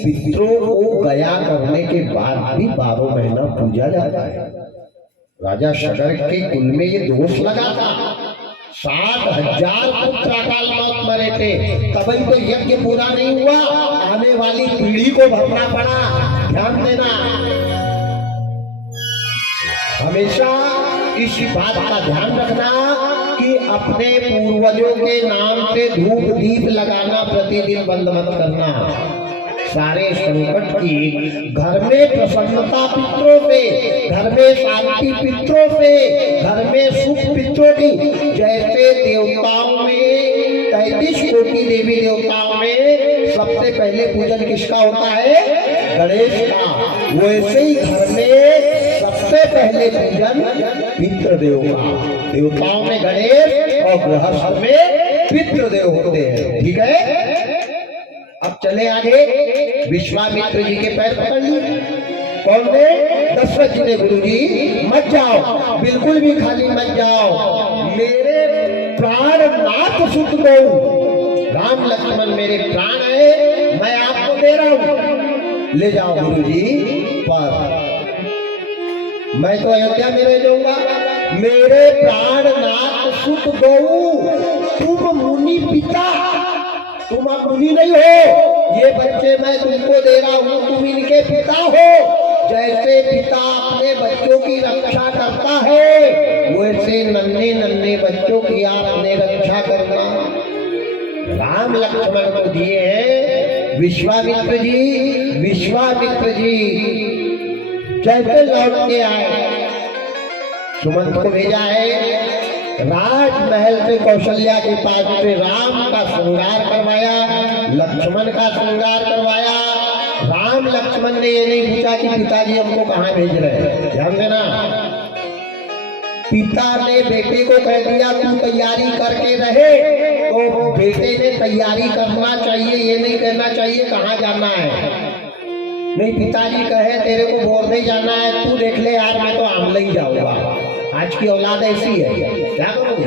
पितरों को गया करने के बाद भी 12 महीना पूजा जाता है। राजा शगर के कुल में ये दोष लगा था, 60,000 पुत्र अकाल मौत मरे थे, तभी तो यज्ञ पूरा नहीं हुआ, आने वाली पीढ़ी को भरना पड़ा। ध्यान देना, हमेशा इस बात का ध्यान रखना कि अपने पूर्वजों के नाम से धूप दीप लगाना प्रतिदिन बंद मत करना। सारे संकट की, घर में प्रसन्नता पितरों से, घर में शांति पितरों से, घर में सुख पितरों की। जैसे देवताओं में 33 कोटि देवी देवताओं में सबसे पहले पूजन किसका होता है? गणेश का। वैसे ही घर में सबसे पहले पूजन पितृदेव का। देवताओं में गणेश और गृहस्थ में पितृदेव होते हैं। ठीक है। अब अब चले आगे, विश्वामित्र जी के पैर पकड़ लिए। कौन ने? दशरथ जी ने। गुरु जी मत जाओ, बिल्कुल भी खाली मत जाओ, मेरे प्राणनाथ सुत दो। राम लक्ष्मण मेरे प्राण है, मैं आपको दे रहा हूं, ले जाओ गुरु जी। पर मैं तो अयोध्या में रह जाऊंगा, मेरे प्राणनाथ सुत दो। तुम मुनि पिता, तुम अब मुनि नहीं हो, ये बच्चे मैं तुमको दे रहा हूं, तुम इनके पिता हो। जैसे पिता अपने बच्चों की रक्षा करता है, वैसे नन्हे नन्हे बच्चों की आपने रक्षा करना। राम लक्ष्मण को दिए हैं विश्वामित्र जी। विश्वामित्र जी जैसे लौट के आए, सुमंत को भेजा है राजमहल से कौशल्या के पास से राम का श्रृंगार करवाया, लक्ष्मण का श्रृंगार करवाया। राम लक्ष्मण ने ये नहीं पूछा कि पिताजी हमको कहाँ भेज रहे हैं, ध्यान देना। पिता ने बेटे को कह दिया तू तैयारी करके रहे, तो बेटे ने तैयारी करना चाहिए, ये नहीं कहना चाहिए कहाँ जाना है। नहीं, पिताजी कहे तेरे को बोर्डे जाना है, तू देख ले यार मैं तो आमले ही जाऊंगा। आज की औलाद ऐसी है, क्या करोगे?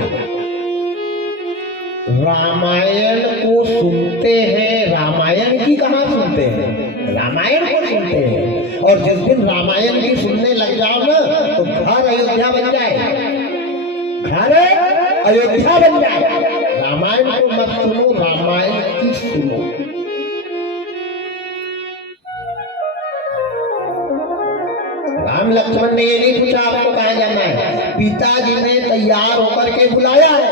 रामायण को सुनते हैं, रामायण की कहाँ सुनते हैं, रामायण को सुनते हैं। और जिस दिन रामायण की सुनने लग जाओ ना, तो घर अयोध्या बन जाए, घर अयोध्या बन जाए। रामायण को मत सुनो, रामायण की सुनो। राम लक्ष्मण ने ये नहीं पूछा आपको कहाँ जाना है, पिताजी ने तैयार होकर के बुलाया है।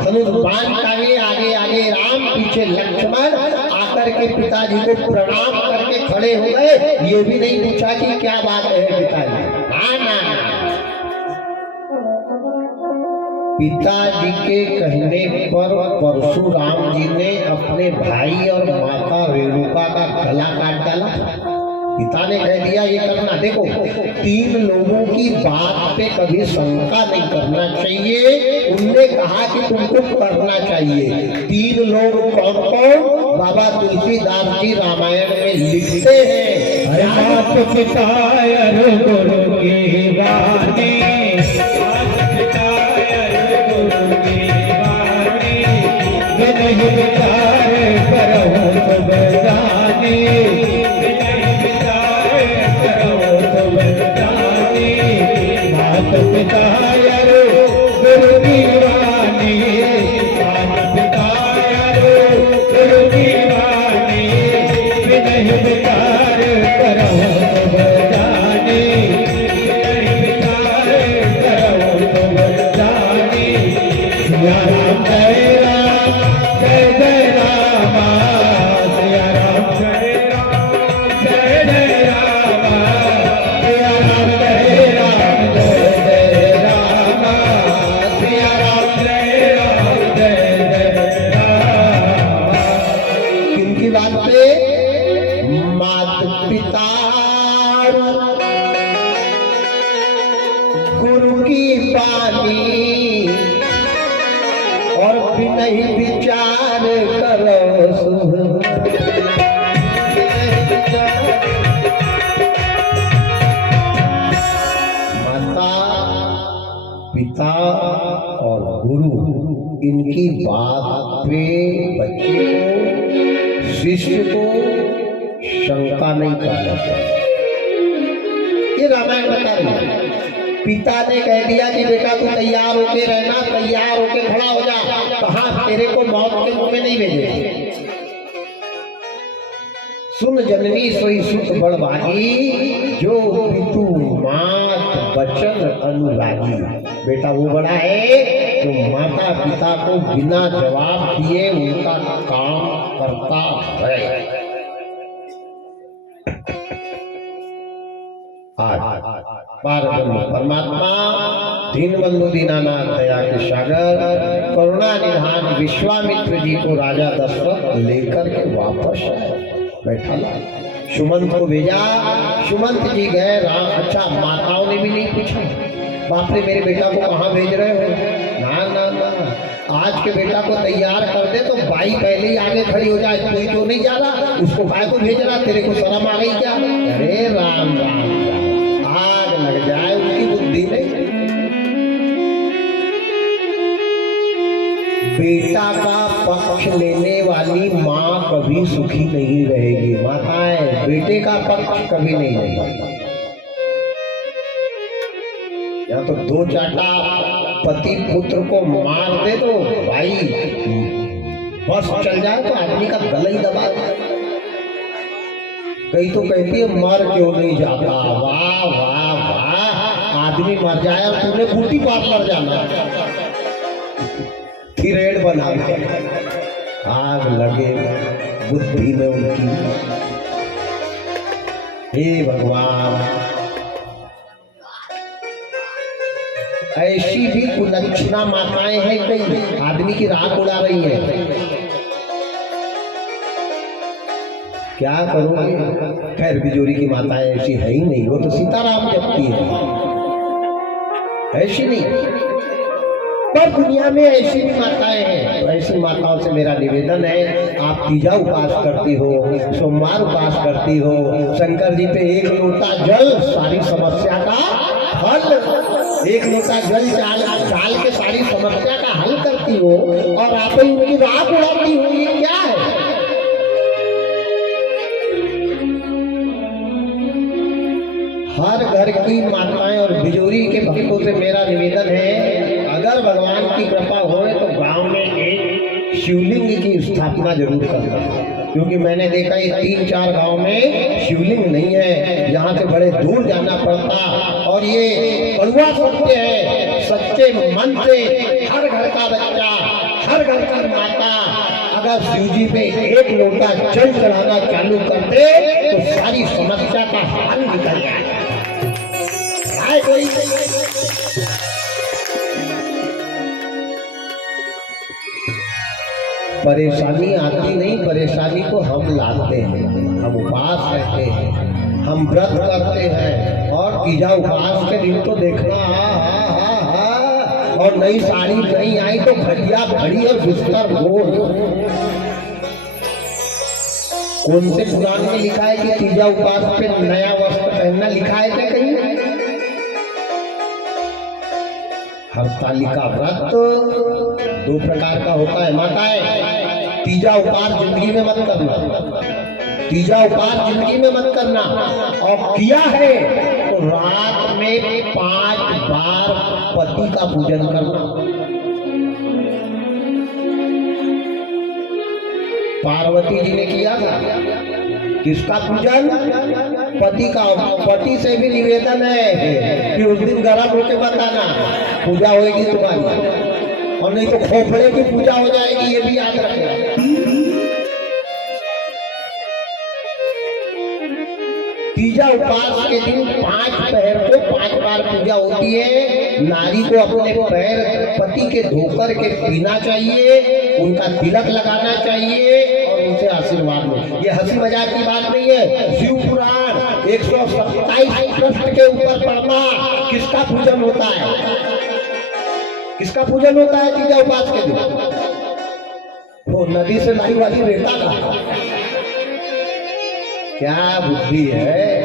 धनुष बाण टांगे, आगे आगे राम, पीछे लक्ष्मण आकर के पिताजी को प्रणाम करके खड़े हो गए। ये भी नहीं पूछा कि क्या बात है पिताजी, ना। पिताजी के कहने पर परशुराम जी ने अपने भाई और माता रेणुका का गला काट डाला। पिता ने कह दिया ये करना। देखो, 3 लोगों की बात पे कभी शंका नहीं करना चाहिए। उनने कहा कि तुमको करना चाहिए। 3 लोग कौन कौन? बाबा तुलसीदास जी रामायण में लिखते हैं, मात पिता गुरु की वाणी, मात पिता गुरु की वाणी, नहीं विचार करो सब जाने, मात पिता गुरु की वाणी, मात पिता गुरु की वाणी, नहीं विचार करो सब जाने, नहीं विचार करो सब जाने। सिया राम जय राम, जय जय राम, सिया राम जय राम, जय जय राम, सिया राम जय राम, जय जय राम, सिया राम जय राम, जय जय राम। किनकी बात पे? मात पिता गुरु की वाणी, और बिनहि विचार करो शुभ। माता पिता और गुरु, इनकी बात पे बच्चे को, शिष्य को शंका नहीं करना चाहिए। ये रामायण बता रही है। पिता ने कह दिया कि बेटा तू तैयार होके रहना, तैयार होके खड़ा हो जा, कहा तेरे को मौत के मुंह में नहीं भेजे। सुन जननी सोई सुत बड़भागी, जो पितु मात बचन अनुरागी। बेटा वो बड़ा है तो माता पिता को बिना जवाब दिए उनका काम करता है। आज परमात्मा दीनबंधु दीनानाथ दया के सागर करुणा निधान विश्वामित्र जी को राजा दशरथ लेकर के वापस बैठा। सुमंत को भेजा, सुमंत जी गए। राम अच्छा, माताओं ने भी नहीं पूछा बाप रे मेरे बेटा को कहाँ भेज रहे हो? ना ना ना, आज के बेटा को तैयार कर दे तो बाई पहले ही आगे खड़ी हो जाए, कोई तो नहीं जा रहा, उसको काय को भेज रहा, तेरे को शर्म आ गई क्या? अरे राम राम राम, आग लग जाए उनकी बुद्धि में। बेटा का पक्ष लेने वाली माँ कभी सुखी नहीं रहेगी। माताएं बेटे का पक्ष कभी नहीं लेगी। या तो दो चाटा पति पुत्र को मार दे तो भाई बस चल जाए तो आदमी का गला ही दबा। कई तो कहती है मर क्यों नहीं जाता। वाह वाह वाह, आदमी मर जाए और तूने बूटी पार मर जाना, थिरेड बना के आग लगे बुद्धि में उनकी। हे भगवान, ऐसी भी कुलक्षणा माताएं हैं, कई आदमी की राख उड़ा रही है। क्या करूं? खैर बिजोरी की माताएं ऐसी है ही नहीं, वो तो सीताराम जपती है, ऐसी नहीं। पर दुनिया में ऐसी भी माताएं हैं। तो ऐसी माताओं से मेरा निवेदन है, आप तीजा उपास करती हो, सोमवार उपास करती हो, शंकर जी पे एक लोटा जल सारी समस्या का हल, एक लोटा जल डाल के सारी समस्या का हल करती हो, और आप ही उनकी राख उड़ाती हो, ये क्या है? हर घर की माताएं और बिजोरी के भक्तों से मेरा निवेदन है, अगर भगवान की कृपा हो तो गांव में एक शिवलिंग की स्थापना जरूर करना, क्योंकि मैंने देखा ये 3-4 गांव में शिवलिंग नहीं है, यहाँ से बड़े दूर जाना पड़ता। और ये कड़वा सत्य है, सच्चे मन से हर घर का बच्चा, हर घर की माता अगर शिव जी पे एक लोटा जल चढ़ाना चालू कर दे तो सारी समस्या का हल निकल जाए। परेशानी आती नहीं, परेशानी को हम लाते हैं। हम उपास रहते हैं, हम व्रत करते हैं, और तीजा उपास के दिन तो देखना और नई साड़ी नहीं आई तो घटिया घड़ी और बिस्तर गोल। कौन से पुराण में लिखा है कि तीजा उपास पे नया वस्त्र पहनना लिखा है क्या कहीं? हरतालिका व्रत 2 प्रकार का होता है माताएं। तीजा उपास जिंदगी में मत करना, तीजा उपास जिंदगी में मत करना, और किया है तो रात में 5 बार पति का पूजन करना। पार्वती जी ने किया था किसका पूजन? पति का। पति से भी निवेदन है कि उस दिन गरम होके बताना, पूजा होगी तुम्हारी, और नहीं तो खोपड़े की पूजा हो जाएगी, ये भी याद रखना। तीजा उपास के दिन 5 पहर को 5 बार पूजा होती है। नारी को अपने पैर पति के धोकर के पीना चाहिए, उनका तिलक लगाना चाहिए और उनसे आशीर्वाद लेना। ये हंसी मजाक की बात नहीं है। शिव पुराण 127 पृष्ठ के ऊपर पढ़ना। किसका पूजन होता है? किसका पूजन होता है तीजा उपास के दिन? वो नदी से लाई वाली रेता का। क्या बुद्धि है?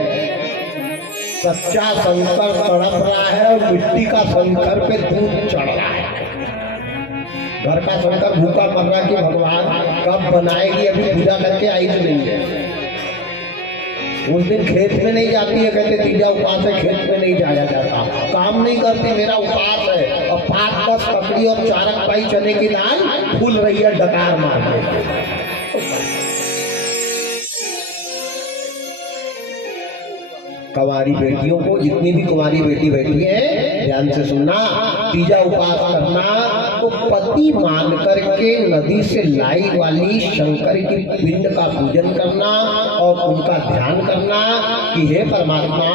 सच्चा शंकर तड़प रहा है और मिट्टी का शंकर पे दूध चढ़ रहा है। घर का शंकर भूखा मर रहा कि भगवान कब बनाएगी, अभी पूजा करके आई तो नहीं है। उस दिन खेत में नहीं जाती है, कहते तीजा उपास है, खेत में नहीं जाया जाता, काम नहीं करती, मेरा उपास है। और 5-10 ककड़ी और 4 पाई चने की दाल फूल रही है डकार मार के। कुंवारी बेटियों को, जितनी भी कुंवारी बेटी बैठी है ध्यान से सुनना, तीजा उपास करना तो पति मान करके नदी से लाई वाली शंकर की पिंड का पूजन करना और उनका ध्यान करना कि हे परमात्मा,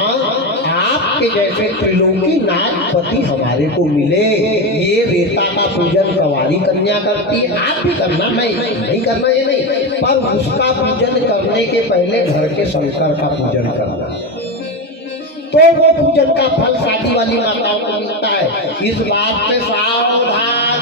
आपके जैसे त्रिलोकी नाथ पति हमारे को मिले। ये रेता का पूजन कुंवारी कन्या करती है, आप भी करना, मैं नहीं करना ये नहीं, पर उसका पूजन करने के पहले घर के शंकर का पूजन करना, तो वो पूजन का फल शादी वाली माताओं को मिलता है। इस बात में सावधान।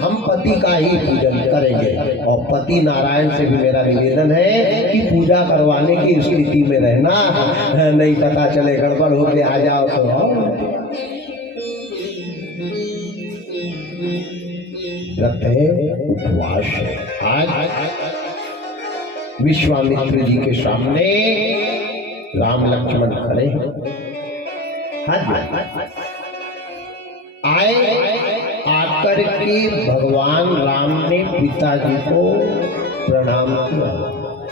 हम पति का ही पूजन करेंगे। और पति नारायण से भी मेरा निवेदन है कि पूजा करवाने की स्थिति में रहना, नहीं पता चले गड़बड़ होके आ जाओ तो व्रत है, उपवास है। आज विश्वामित्र जी के सामने राम लक्ष्मण खड़े हैं। आए आकर के भगवान राम ने पिताजी को प्रणाम किया।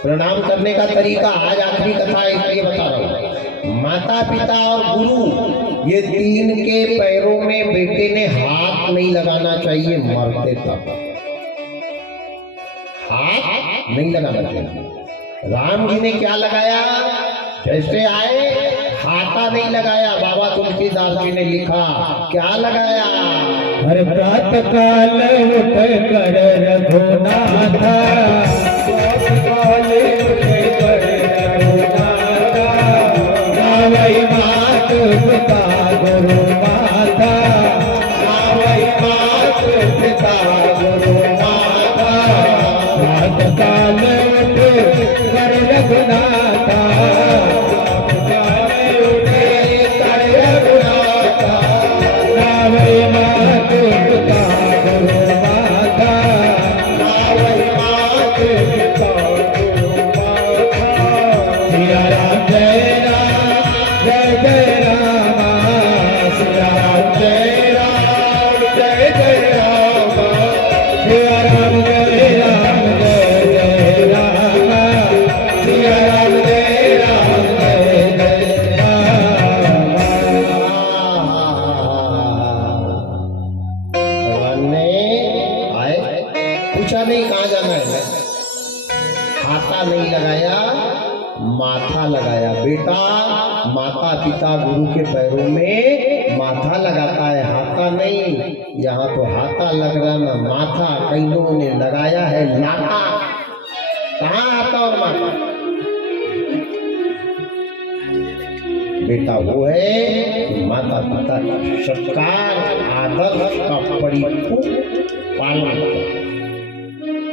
प्रणाम करने का तरीका आज आखिरी कथा है इसलिए बता रहा हूँ। माता पिता और गुरु ये तीन के पैरों में बेटे ने हाथ नहीं लगाना चाहिए, मरते तक हाथ नहीं लगाना चाहिए। राम जी ने क्या लगाया? जैसे आए हाथा नहीं लगाया। बाबा तुलसीदास जी ने लिखा क्या लगाया? हर प्रातः काल उठ कर रघुनाथा, प्रातः काल उठ कर रघुनाथा, गावै मात पिता गुरु माता, गावै मात पिता गुरु माता, प्रातः काल उठ कर रघुनाथा, पूछा नहीं कहाँ जाना है, हाथा नहीं लगाया, माथा लगाया। बेटा माता पिता गुरु के पैरों में माथा लगाता है, हाथा नहीं। यहाँ तो हाथा लग रहा ना माथा, कई लोगों ने लगाया है लाता। कहाँ हाथा और माथा? बेटा वो है माता पिता का संस्कार आदर्श का परिपूर्ण पालन करता,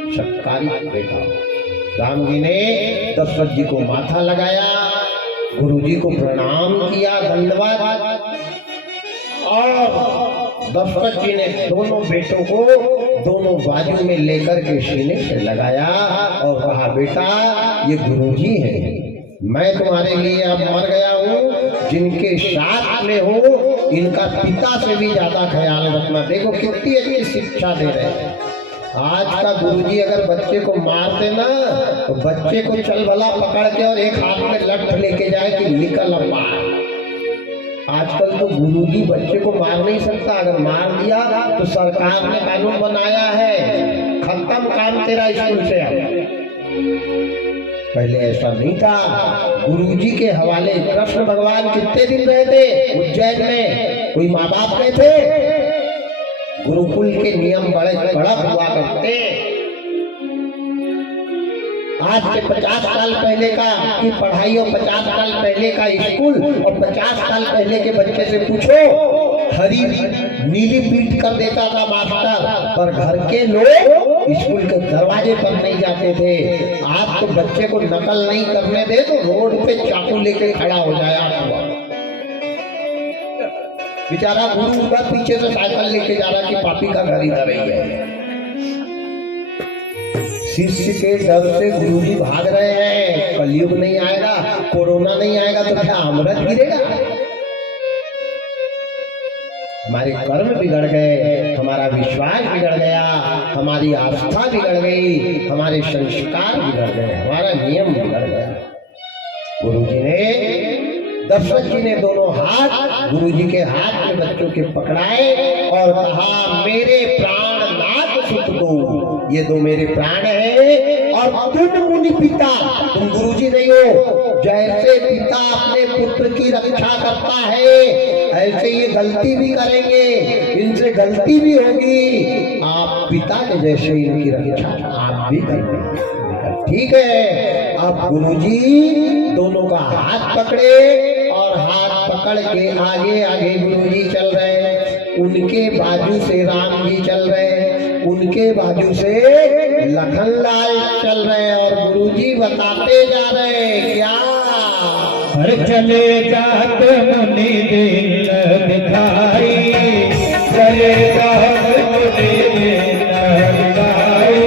सत्कारी बेटा। राम जी ने दशरथ जी को माथा लगाया, गुरु जी को प्रणाम किया, दंडवत। और दशरथ जी ने दोनों बेटों को दोनों बाजू में लेकर के सीने से लगाया और कहा बेटा ये गुरु जी हैं, मैं तुम्हारे लिए अब मर गया हूँ, जिनके साथ में हो इनका पिता से भी ज्यादा ख्याल रखना। देखो कितनी अच्छी शिक्षा दे रहे हैं। आज का गुरुजी अगर बच्चे को मार देना तो बच्चे को चल भला पकड़ के और एक हाथ में लठ लेके जाए कि निकल अब मार। आजकल तो गुरुजी बच्चे को मार नहीं सकता, अगर मार दिया तो सरकार ने कानून बनाया है खत्म काम तेरा स्कूल से। पहले ऐसा नहीं था। गुरुजी के हवाले कृष्ण भगवान कितने दिन रहे थे उज्जैन में? कोई माँ बाप नहीं थे। गुरुकुल के नियम बड़े कड़क हुआ करते। आज से 50 साल पहले का की पढ़ाई और 50 साल पहले का स्कूल और 50 साल पहले के बच्चे से पूछो, हरी नीली पीट कर देता था मास्टर, पर घर के लोग स्कूल के दरवाजे पर नहीं जाते थे। आज तो बच्चे को नकल नहीं करने दे तो रोड पे चाकू लेके खड़ा हो जाए। बेचारा गुरु का पीछे से साइकिल लेके जा रहा कि पापी का घर इधर ही है। शिष्य के डर से गुरु जी भाग रहे हैं। कलयुग नहीं आएगा, कोरोना नहीं आएगा तो क्या अमृत गिरेगा? हमारे कर्म बिगड़ गए, हमारा विश्वास बिगड़ गया, हमारी आस्था बिगड़ गई, हमारे संस्कार बिगड़ गए, हमारा नियम बिगड़ गया। गुरु जी ने दशरथ जी ने दोनों हाथ गुरु जी के हाथ में बच्चों के पकड़ाए और कहा मेरे प्राण नाथ सुत दो, ये दो मेरे प्राण हैं और तुम मुनि पिता, तुम गुरु जी नहीं हो। जैसे पिता अपने पुत्र की रक्षा करता है ऐसे ये गलती भी करेंगे, इनसे गलती भी होगी, आप पिता के जैसे इनकी रक्षा आप भी करेंगे। ठीक है। अब गुरुजी दोनों का हाथ पकड़े और हाथ पकड़ के आगे आगे गुरुजी चल रहे हैं, उनके बाजू से राम जी चल रहे हैं, उनके बाजू से लखनलाल चल रहे और गुरुजी बताते जा रहे क्या। हर चले जात मुनि दिल दिखाई, चले जात मुनि दिल दिखाई,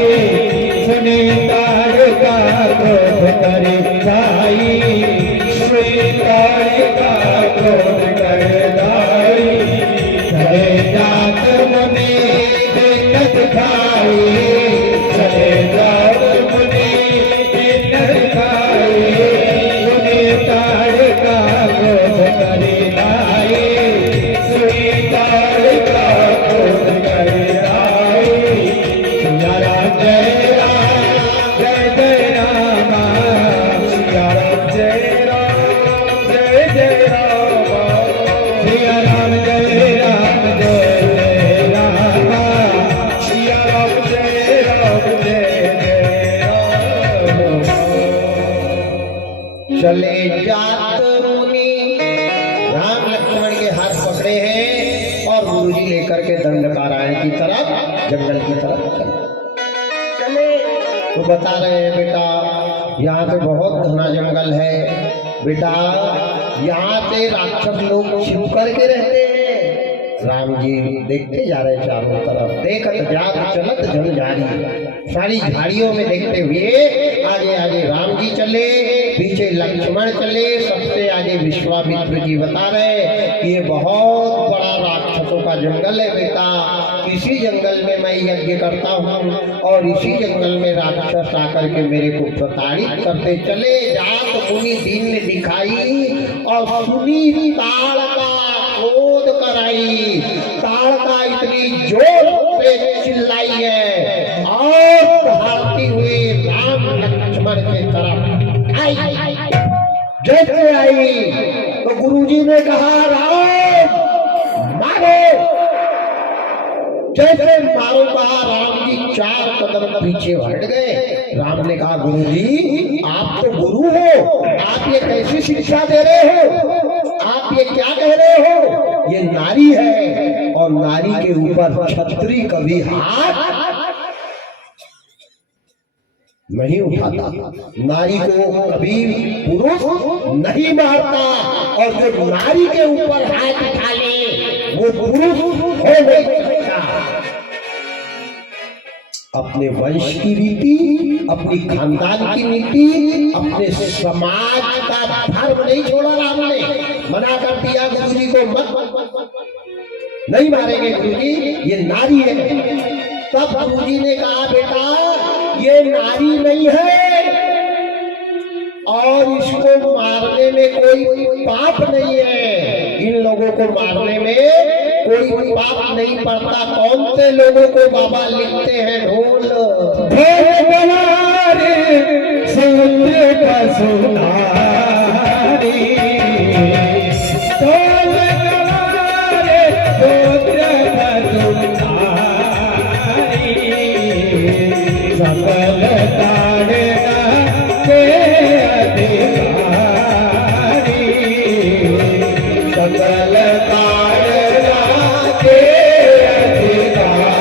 सुनी तार का क्रोध करे जाई, सुनी तार का क्रोध करे जाई। चले जात मुनि दिल दिखाई, चले जात मुनि दिल दिखाई, सुनी तार का क्रोध करे जाई, सुनी तार का क्रोध करे जाई। सिया राम जय राम जय जय राम, सिया राम जय राम जय जय राम, सिया राम जय राम जय जय राम, सिया राम जय राम जय जय राम। चले जात मुनि राम लक्ष्मण के हाथ पकड़े हैं और गुरुजी लेकर के दंडकारायण की तरफ जंगल की तरफ चले। तो बता रहे हैं बेटा यहाँ पे बहुत घना जंगल है बेटा, यहाँ पे राक्षस लोग छिप करके रहते हैं। राम जी देखते जा रहे चारों तरफ, देखत जात चलत झंझारी, सारी झाड़ियों में देखते हुए आगे आगे राम जी चले, पीछे लक्ष्मण चले, सबसे आगे विश्वामित्र जी बता रहे कि ये बहुत बड़ा राक्षसों का जंगल है बेटा, इसी जंगल में मैं यज्ञ करता हूँ और इसी जंगल में राक्षस आकर के मेरे को प्रताड़ित करते चले। जात मुनि दीन दिखाई और सुनी ताड़ का क्रोध कराई, ताड़ का इतनी जोर से चिल्लाई है और भागती हुई राम लक्ष्मण की तरफ आई। जैसे आई तो गुरुजी ने कहा राम मारो। जैसे मारो कहा राम जी 4 कदम पीछे हट गए। राम ने कहा गुरुजी आप तो गुरु हो, आप ये कैसी शिक्षा दे रहे हो, आप ये क्या कह रहे हो, ये नारी है और नारी के ऊपर छत्री कभी हाथ नहीं उठाता, नारी को कभी पुरुष नहीं मारता और जो नारी के ऊपर हाथ उठा ले वो पुरुष हो नहीं सकता। अपने वंश की रीति, अपनी खानदान की नीति, अपने समाज का धर्म नहीं छोड़ा राम ने, मना कर दिया गुरुजी को मत नहीं मारेंगे गुरुजी, ये नारी है। तब गुरुजी ने कहा बेटा ये नारी नहीं है और इसको मारने में कोई पाप नहीं है, इन लोगों को मारने में कोई पाप नहीं पड़ता। कौन से लोगों को बाबा लिखते हैं ढोल सूत्र का सुनारी, ढोल गवारे सूत्र का सुनारी, सकल ताड़ना के अधिकारी, सकल ताड़ना के अधिकारी,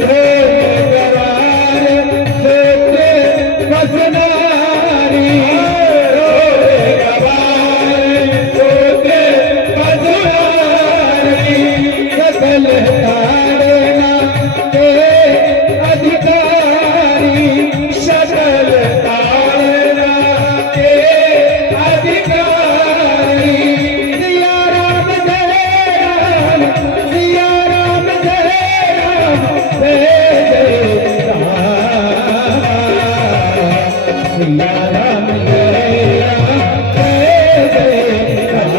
ढोल गवारे सूत्र कसनारी, ढोल गवारे सूत्र कसनारी, सकल ताड़ना के अधिकारी, सकल ताड़ना के अधिकारी। सिया राम जय राम, सिया राम जय राम जय जय राम, सिया राम जय राम जय जय राम,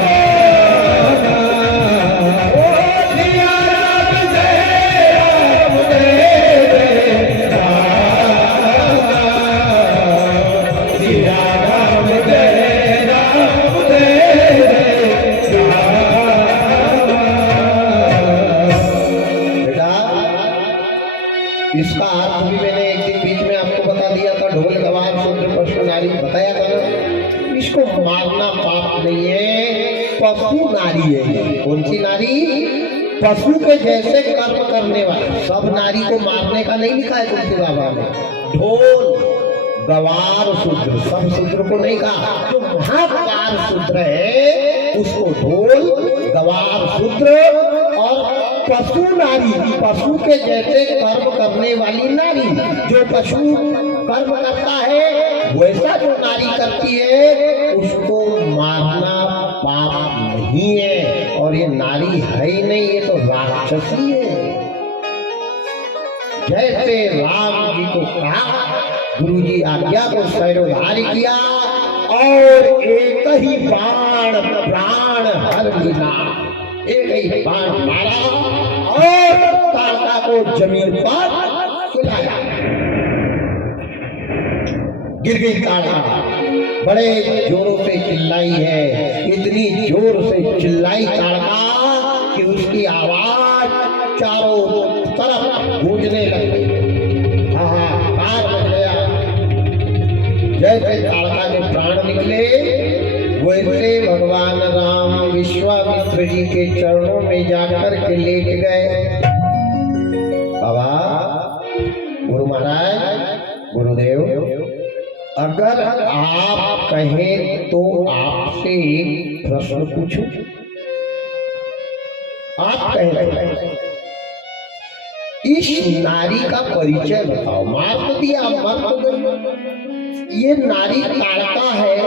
ओ सिया राम जय राम जय जय राम, सिया राम जय राम जय जय राम। बेटा इसका अर्थ भी मैंने एक दिन बीच में आपको बता दिया था, ढोल गवार शूद्र पशु नारी बताया था ना। इसको मारना पाप नहीं है, पशु नारी है। कौन सी नारी? पशु के जैसे कर्म करने वाले, सब नारी को मारने का नहीं लिखा है तुलसी बाबा ने। ढोल गवार शूद्र, सब शूद्र को नहीं कहा, जो महाकार शूद्र है उसको ढोल गवार शूद्र, और पशु नारी, पशु के जैसे कर्म करने वाली नारी, जो पशु कर्म करता है वैसा जो नारी करती है उसको मारना पाप नहीं है, और ये नारी है ही नहीं, ये तो राक्षसी है। जैसे राम जी को कहा, गुरु जी आज्ञा को सरोधार किया और एक ही बाण प्राण हर मिला, एक ही बाण मारा और ताड़का को जमीन पर सुलाया, गिर गई ताड़का। बड़े जोरों से चिल्लाई है, इतनी जोर से चिल्लाई ताड़का कि उसकी आवाज चारों तरफ गूंजने लग गई, हाहाकार मच गया। जैसे ताड़का के प्राण निकले वैसे भगवान राम विश्वामित्र जी के चरणों में जाकर के लेट गए। बाबा, गुरु महाराज, गुरुदेव, अगर आप कहें तो आपसे एक प्रश्न पूछूं? आप कहें इस नारी का परिचय बताओ। मार तो दिया, मर तो गई, ये नारी ताड़का है,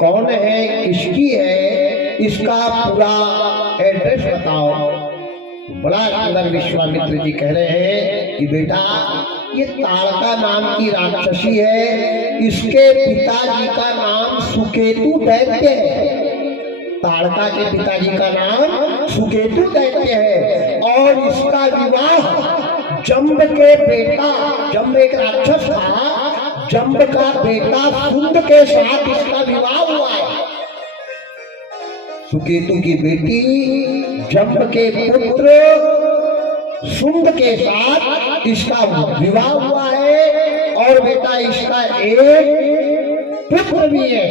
कौन है, किसकी है, इसका पूरा एड्रेस बताओ। बड़ा सुंदर विश्वामित्र जी कह रहे हैं कि बेटा, ये ताड़का नाम की राक्षसी है, इसके पिताजी का नाम सुकेतु दैत्य है। ताड़का के पिताजी का नाम सुकेतु दैत्य है, और इसका विवाह जम्ब के बेटा, जम्ब एक राक्षस था, जम्ब का बेटा सुंद के साथ इसका विवाह हुआ है। सुकेतु की बेटी जम्ब के पुत्र सुंद के साथ इसका विवाह हुआ है, और बेटा इसका एक पुत्र भी है,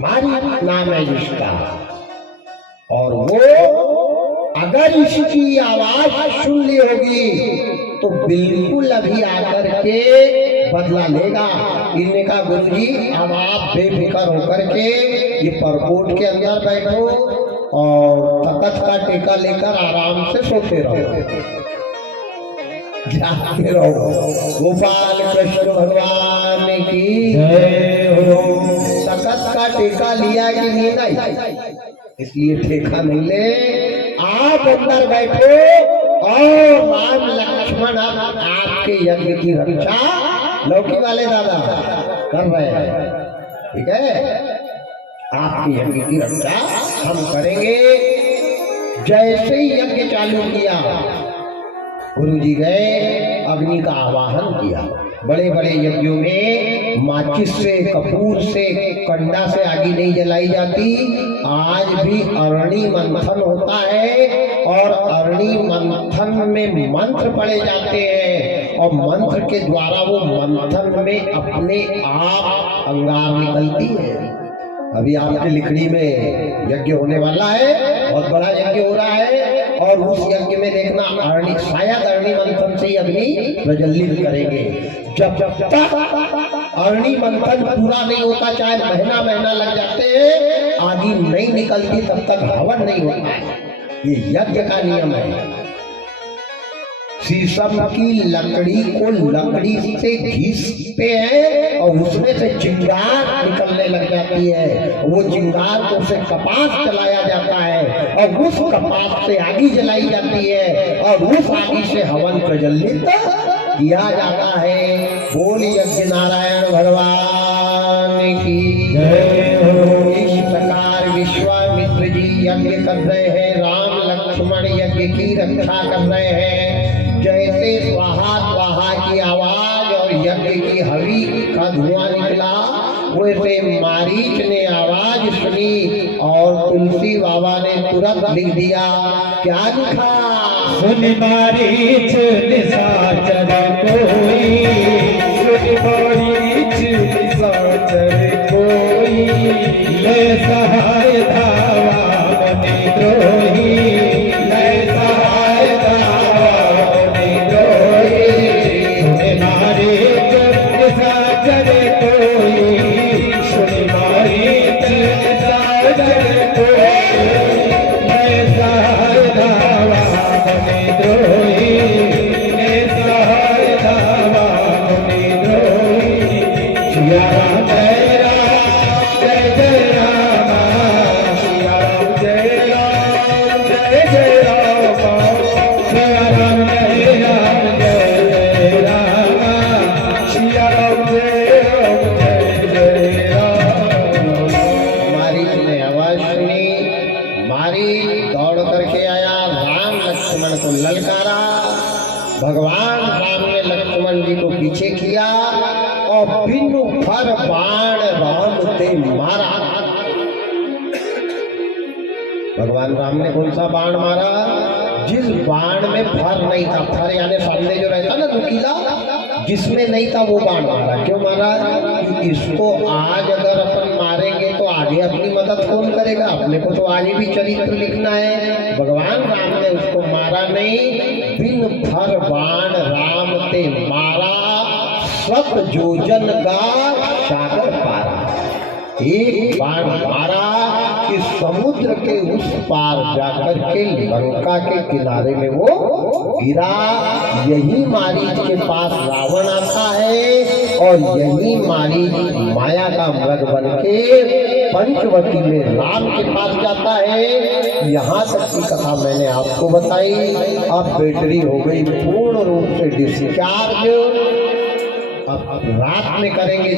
मारी नाम है जिसका। और वो अगर इसकी आवाज सुन ली होगी तो बिल्कुल अभी आकर के बदला लेगा। इन्होंने कहा, गुरुजी अब आप बेफिक्र होकर के ये परकोट के अंदर बैठो और तख्त का टेका लेकर आराम से सोते रहो, जाते रहो। गोपाल कृष्ण भगवान की जय हो। तख्त का टेका लिया कि नहीं? इसलिए ठेका नहीं ले, आप अंदर बैठे और राम लक्ष्मण आपके यज्ञ की रक्षा लौकी वाले दादा कर रहे हैं, ठीक है? आपके यज्ञ की रक्षा हम करेंगे। जैसे ही यज्ञ चालू किया, गुरु जी गए, अग्नि का आवाहन किया। बड़े बड़े यज्ञों में माचिस से, कपूर से, कंडा से आग नहीं जलाई जाती। आज भी अरणी मंथन होता है, और अरणी मंथन में मंत्र पढ़े जाते हैं, और मंत्र के द्वारा वो मंथन में अपने आप अंगार निकलती है। अभी आपकी लिखड़ी में यज्ञ होने वाला है, बहुत बड़ा यज्ञ हो रहा है, और उस यज्ञ में देखना अरणी, शायद अरणी मंथन से ही अग्नि प्रज्वलित करेंगे। जब तक अरणी मंथन पूरा नहीं होता, चाहे महीना महीना लग जाते हैं, आदि नहीं निकलती, तब तक हवन नहीं होता है। ये यज्ञ का नियम है। शीशम की लकड़ी को लकड़ी से घिसते हैं और उसमें से चिंगार निकलने लग जाती है। वो चिंगार को से कपास चलाया जाता है, और उस कपास से आगी जलाई जाती है, और उस आगी से हवन प्रज्वलित किया जाता है। बोल यज्ञ नारायण भगवान की जय हो। इस प्रकार विश्वामित्र जी यज्ञ कर रहे हैं, राम लक्ष्मण यज्ञ की रक्षा कर रहे हैं। जैसे स्वाहा स्वाहा की आवाज और यज्ञ की हवि का धुआं निकला, वैसे मारीच ने आवाज सुनी, और तुलसी बाबा ने तुरंत लिख दिया। क्या लिखा? सुन मारीच निशाचर कोई, सुन मारीच निशाचर कोई, ले सहायता वामन द्रोही, सिया राम जय राम जय जय राम सिया राम जय राम जय जय राम सिया राम जय राम जय राम सिया राम जय राम। मारीच ने आवाज सुनी, मारीच दौड़ करके आया, राम लक्ष्मण को ललकारा। भगवान राम ने लक्ष्मण जी को पीछे किया और बिनु फर बाण राम ते मारा। भगवान राम ने कौन सा बाण मारा? जिस बाण में फर नहीं था, फर यानी सामने जो रहता ना नुकीला, जिसमें नहीं था वो बाण मारा। क्यों मारा? कि इसको आज अगर अपन मारेंगे तो आगे अपनी मदद कौन करेगा? अपने को तो आगे भी चरित्र लिखना है। भगवान राम ने उसको मारा नहीं, बिन फर बाण राम ते मारा, सत जोजन का सागर पारा। एक बाण मारा कि समुद्र के उस पार जाकर के लंका के किनारे में वो गिरा। यही मारीच के पास रावण आता है और यही मारीच माया का मृग बन के पंचवटी में राम के पास जाता है। यहाँ तक की कथा मैंने आपको बताई। अब बैटरी हो गई पूर्ण रूप से डिस्चार्ज। अब रात में करेंगे।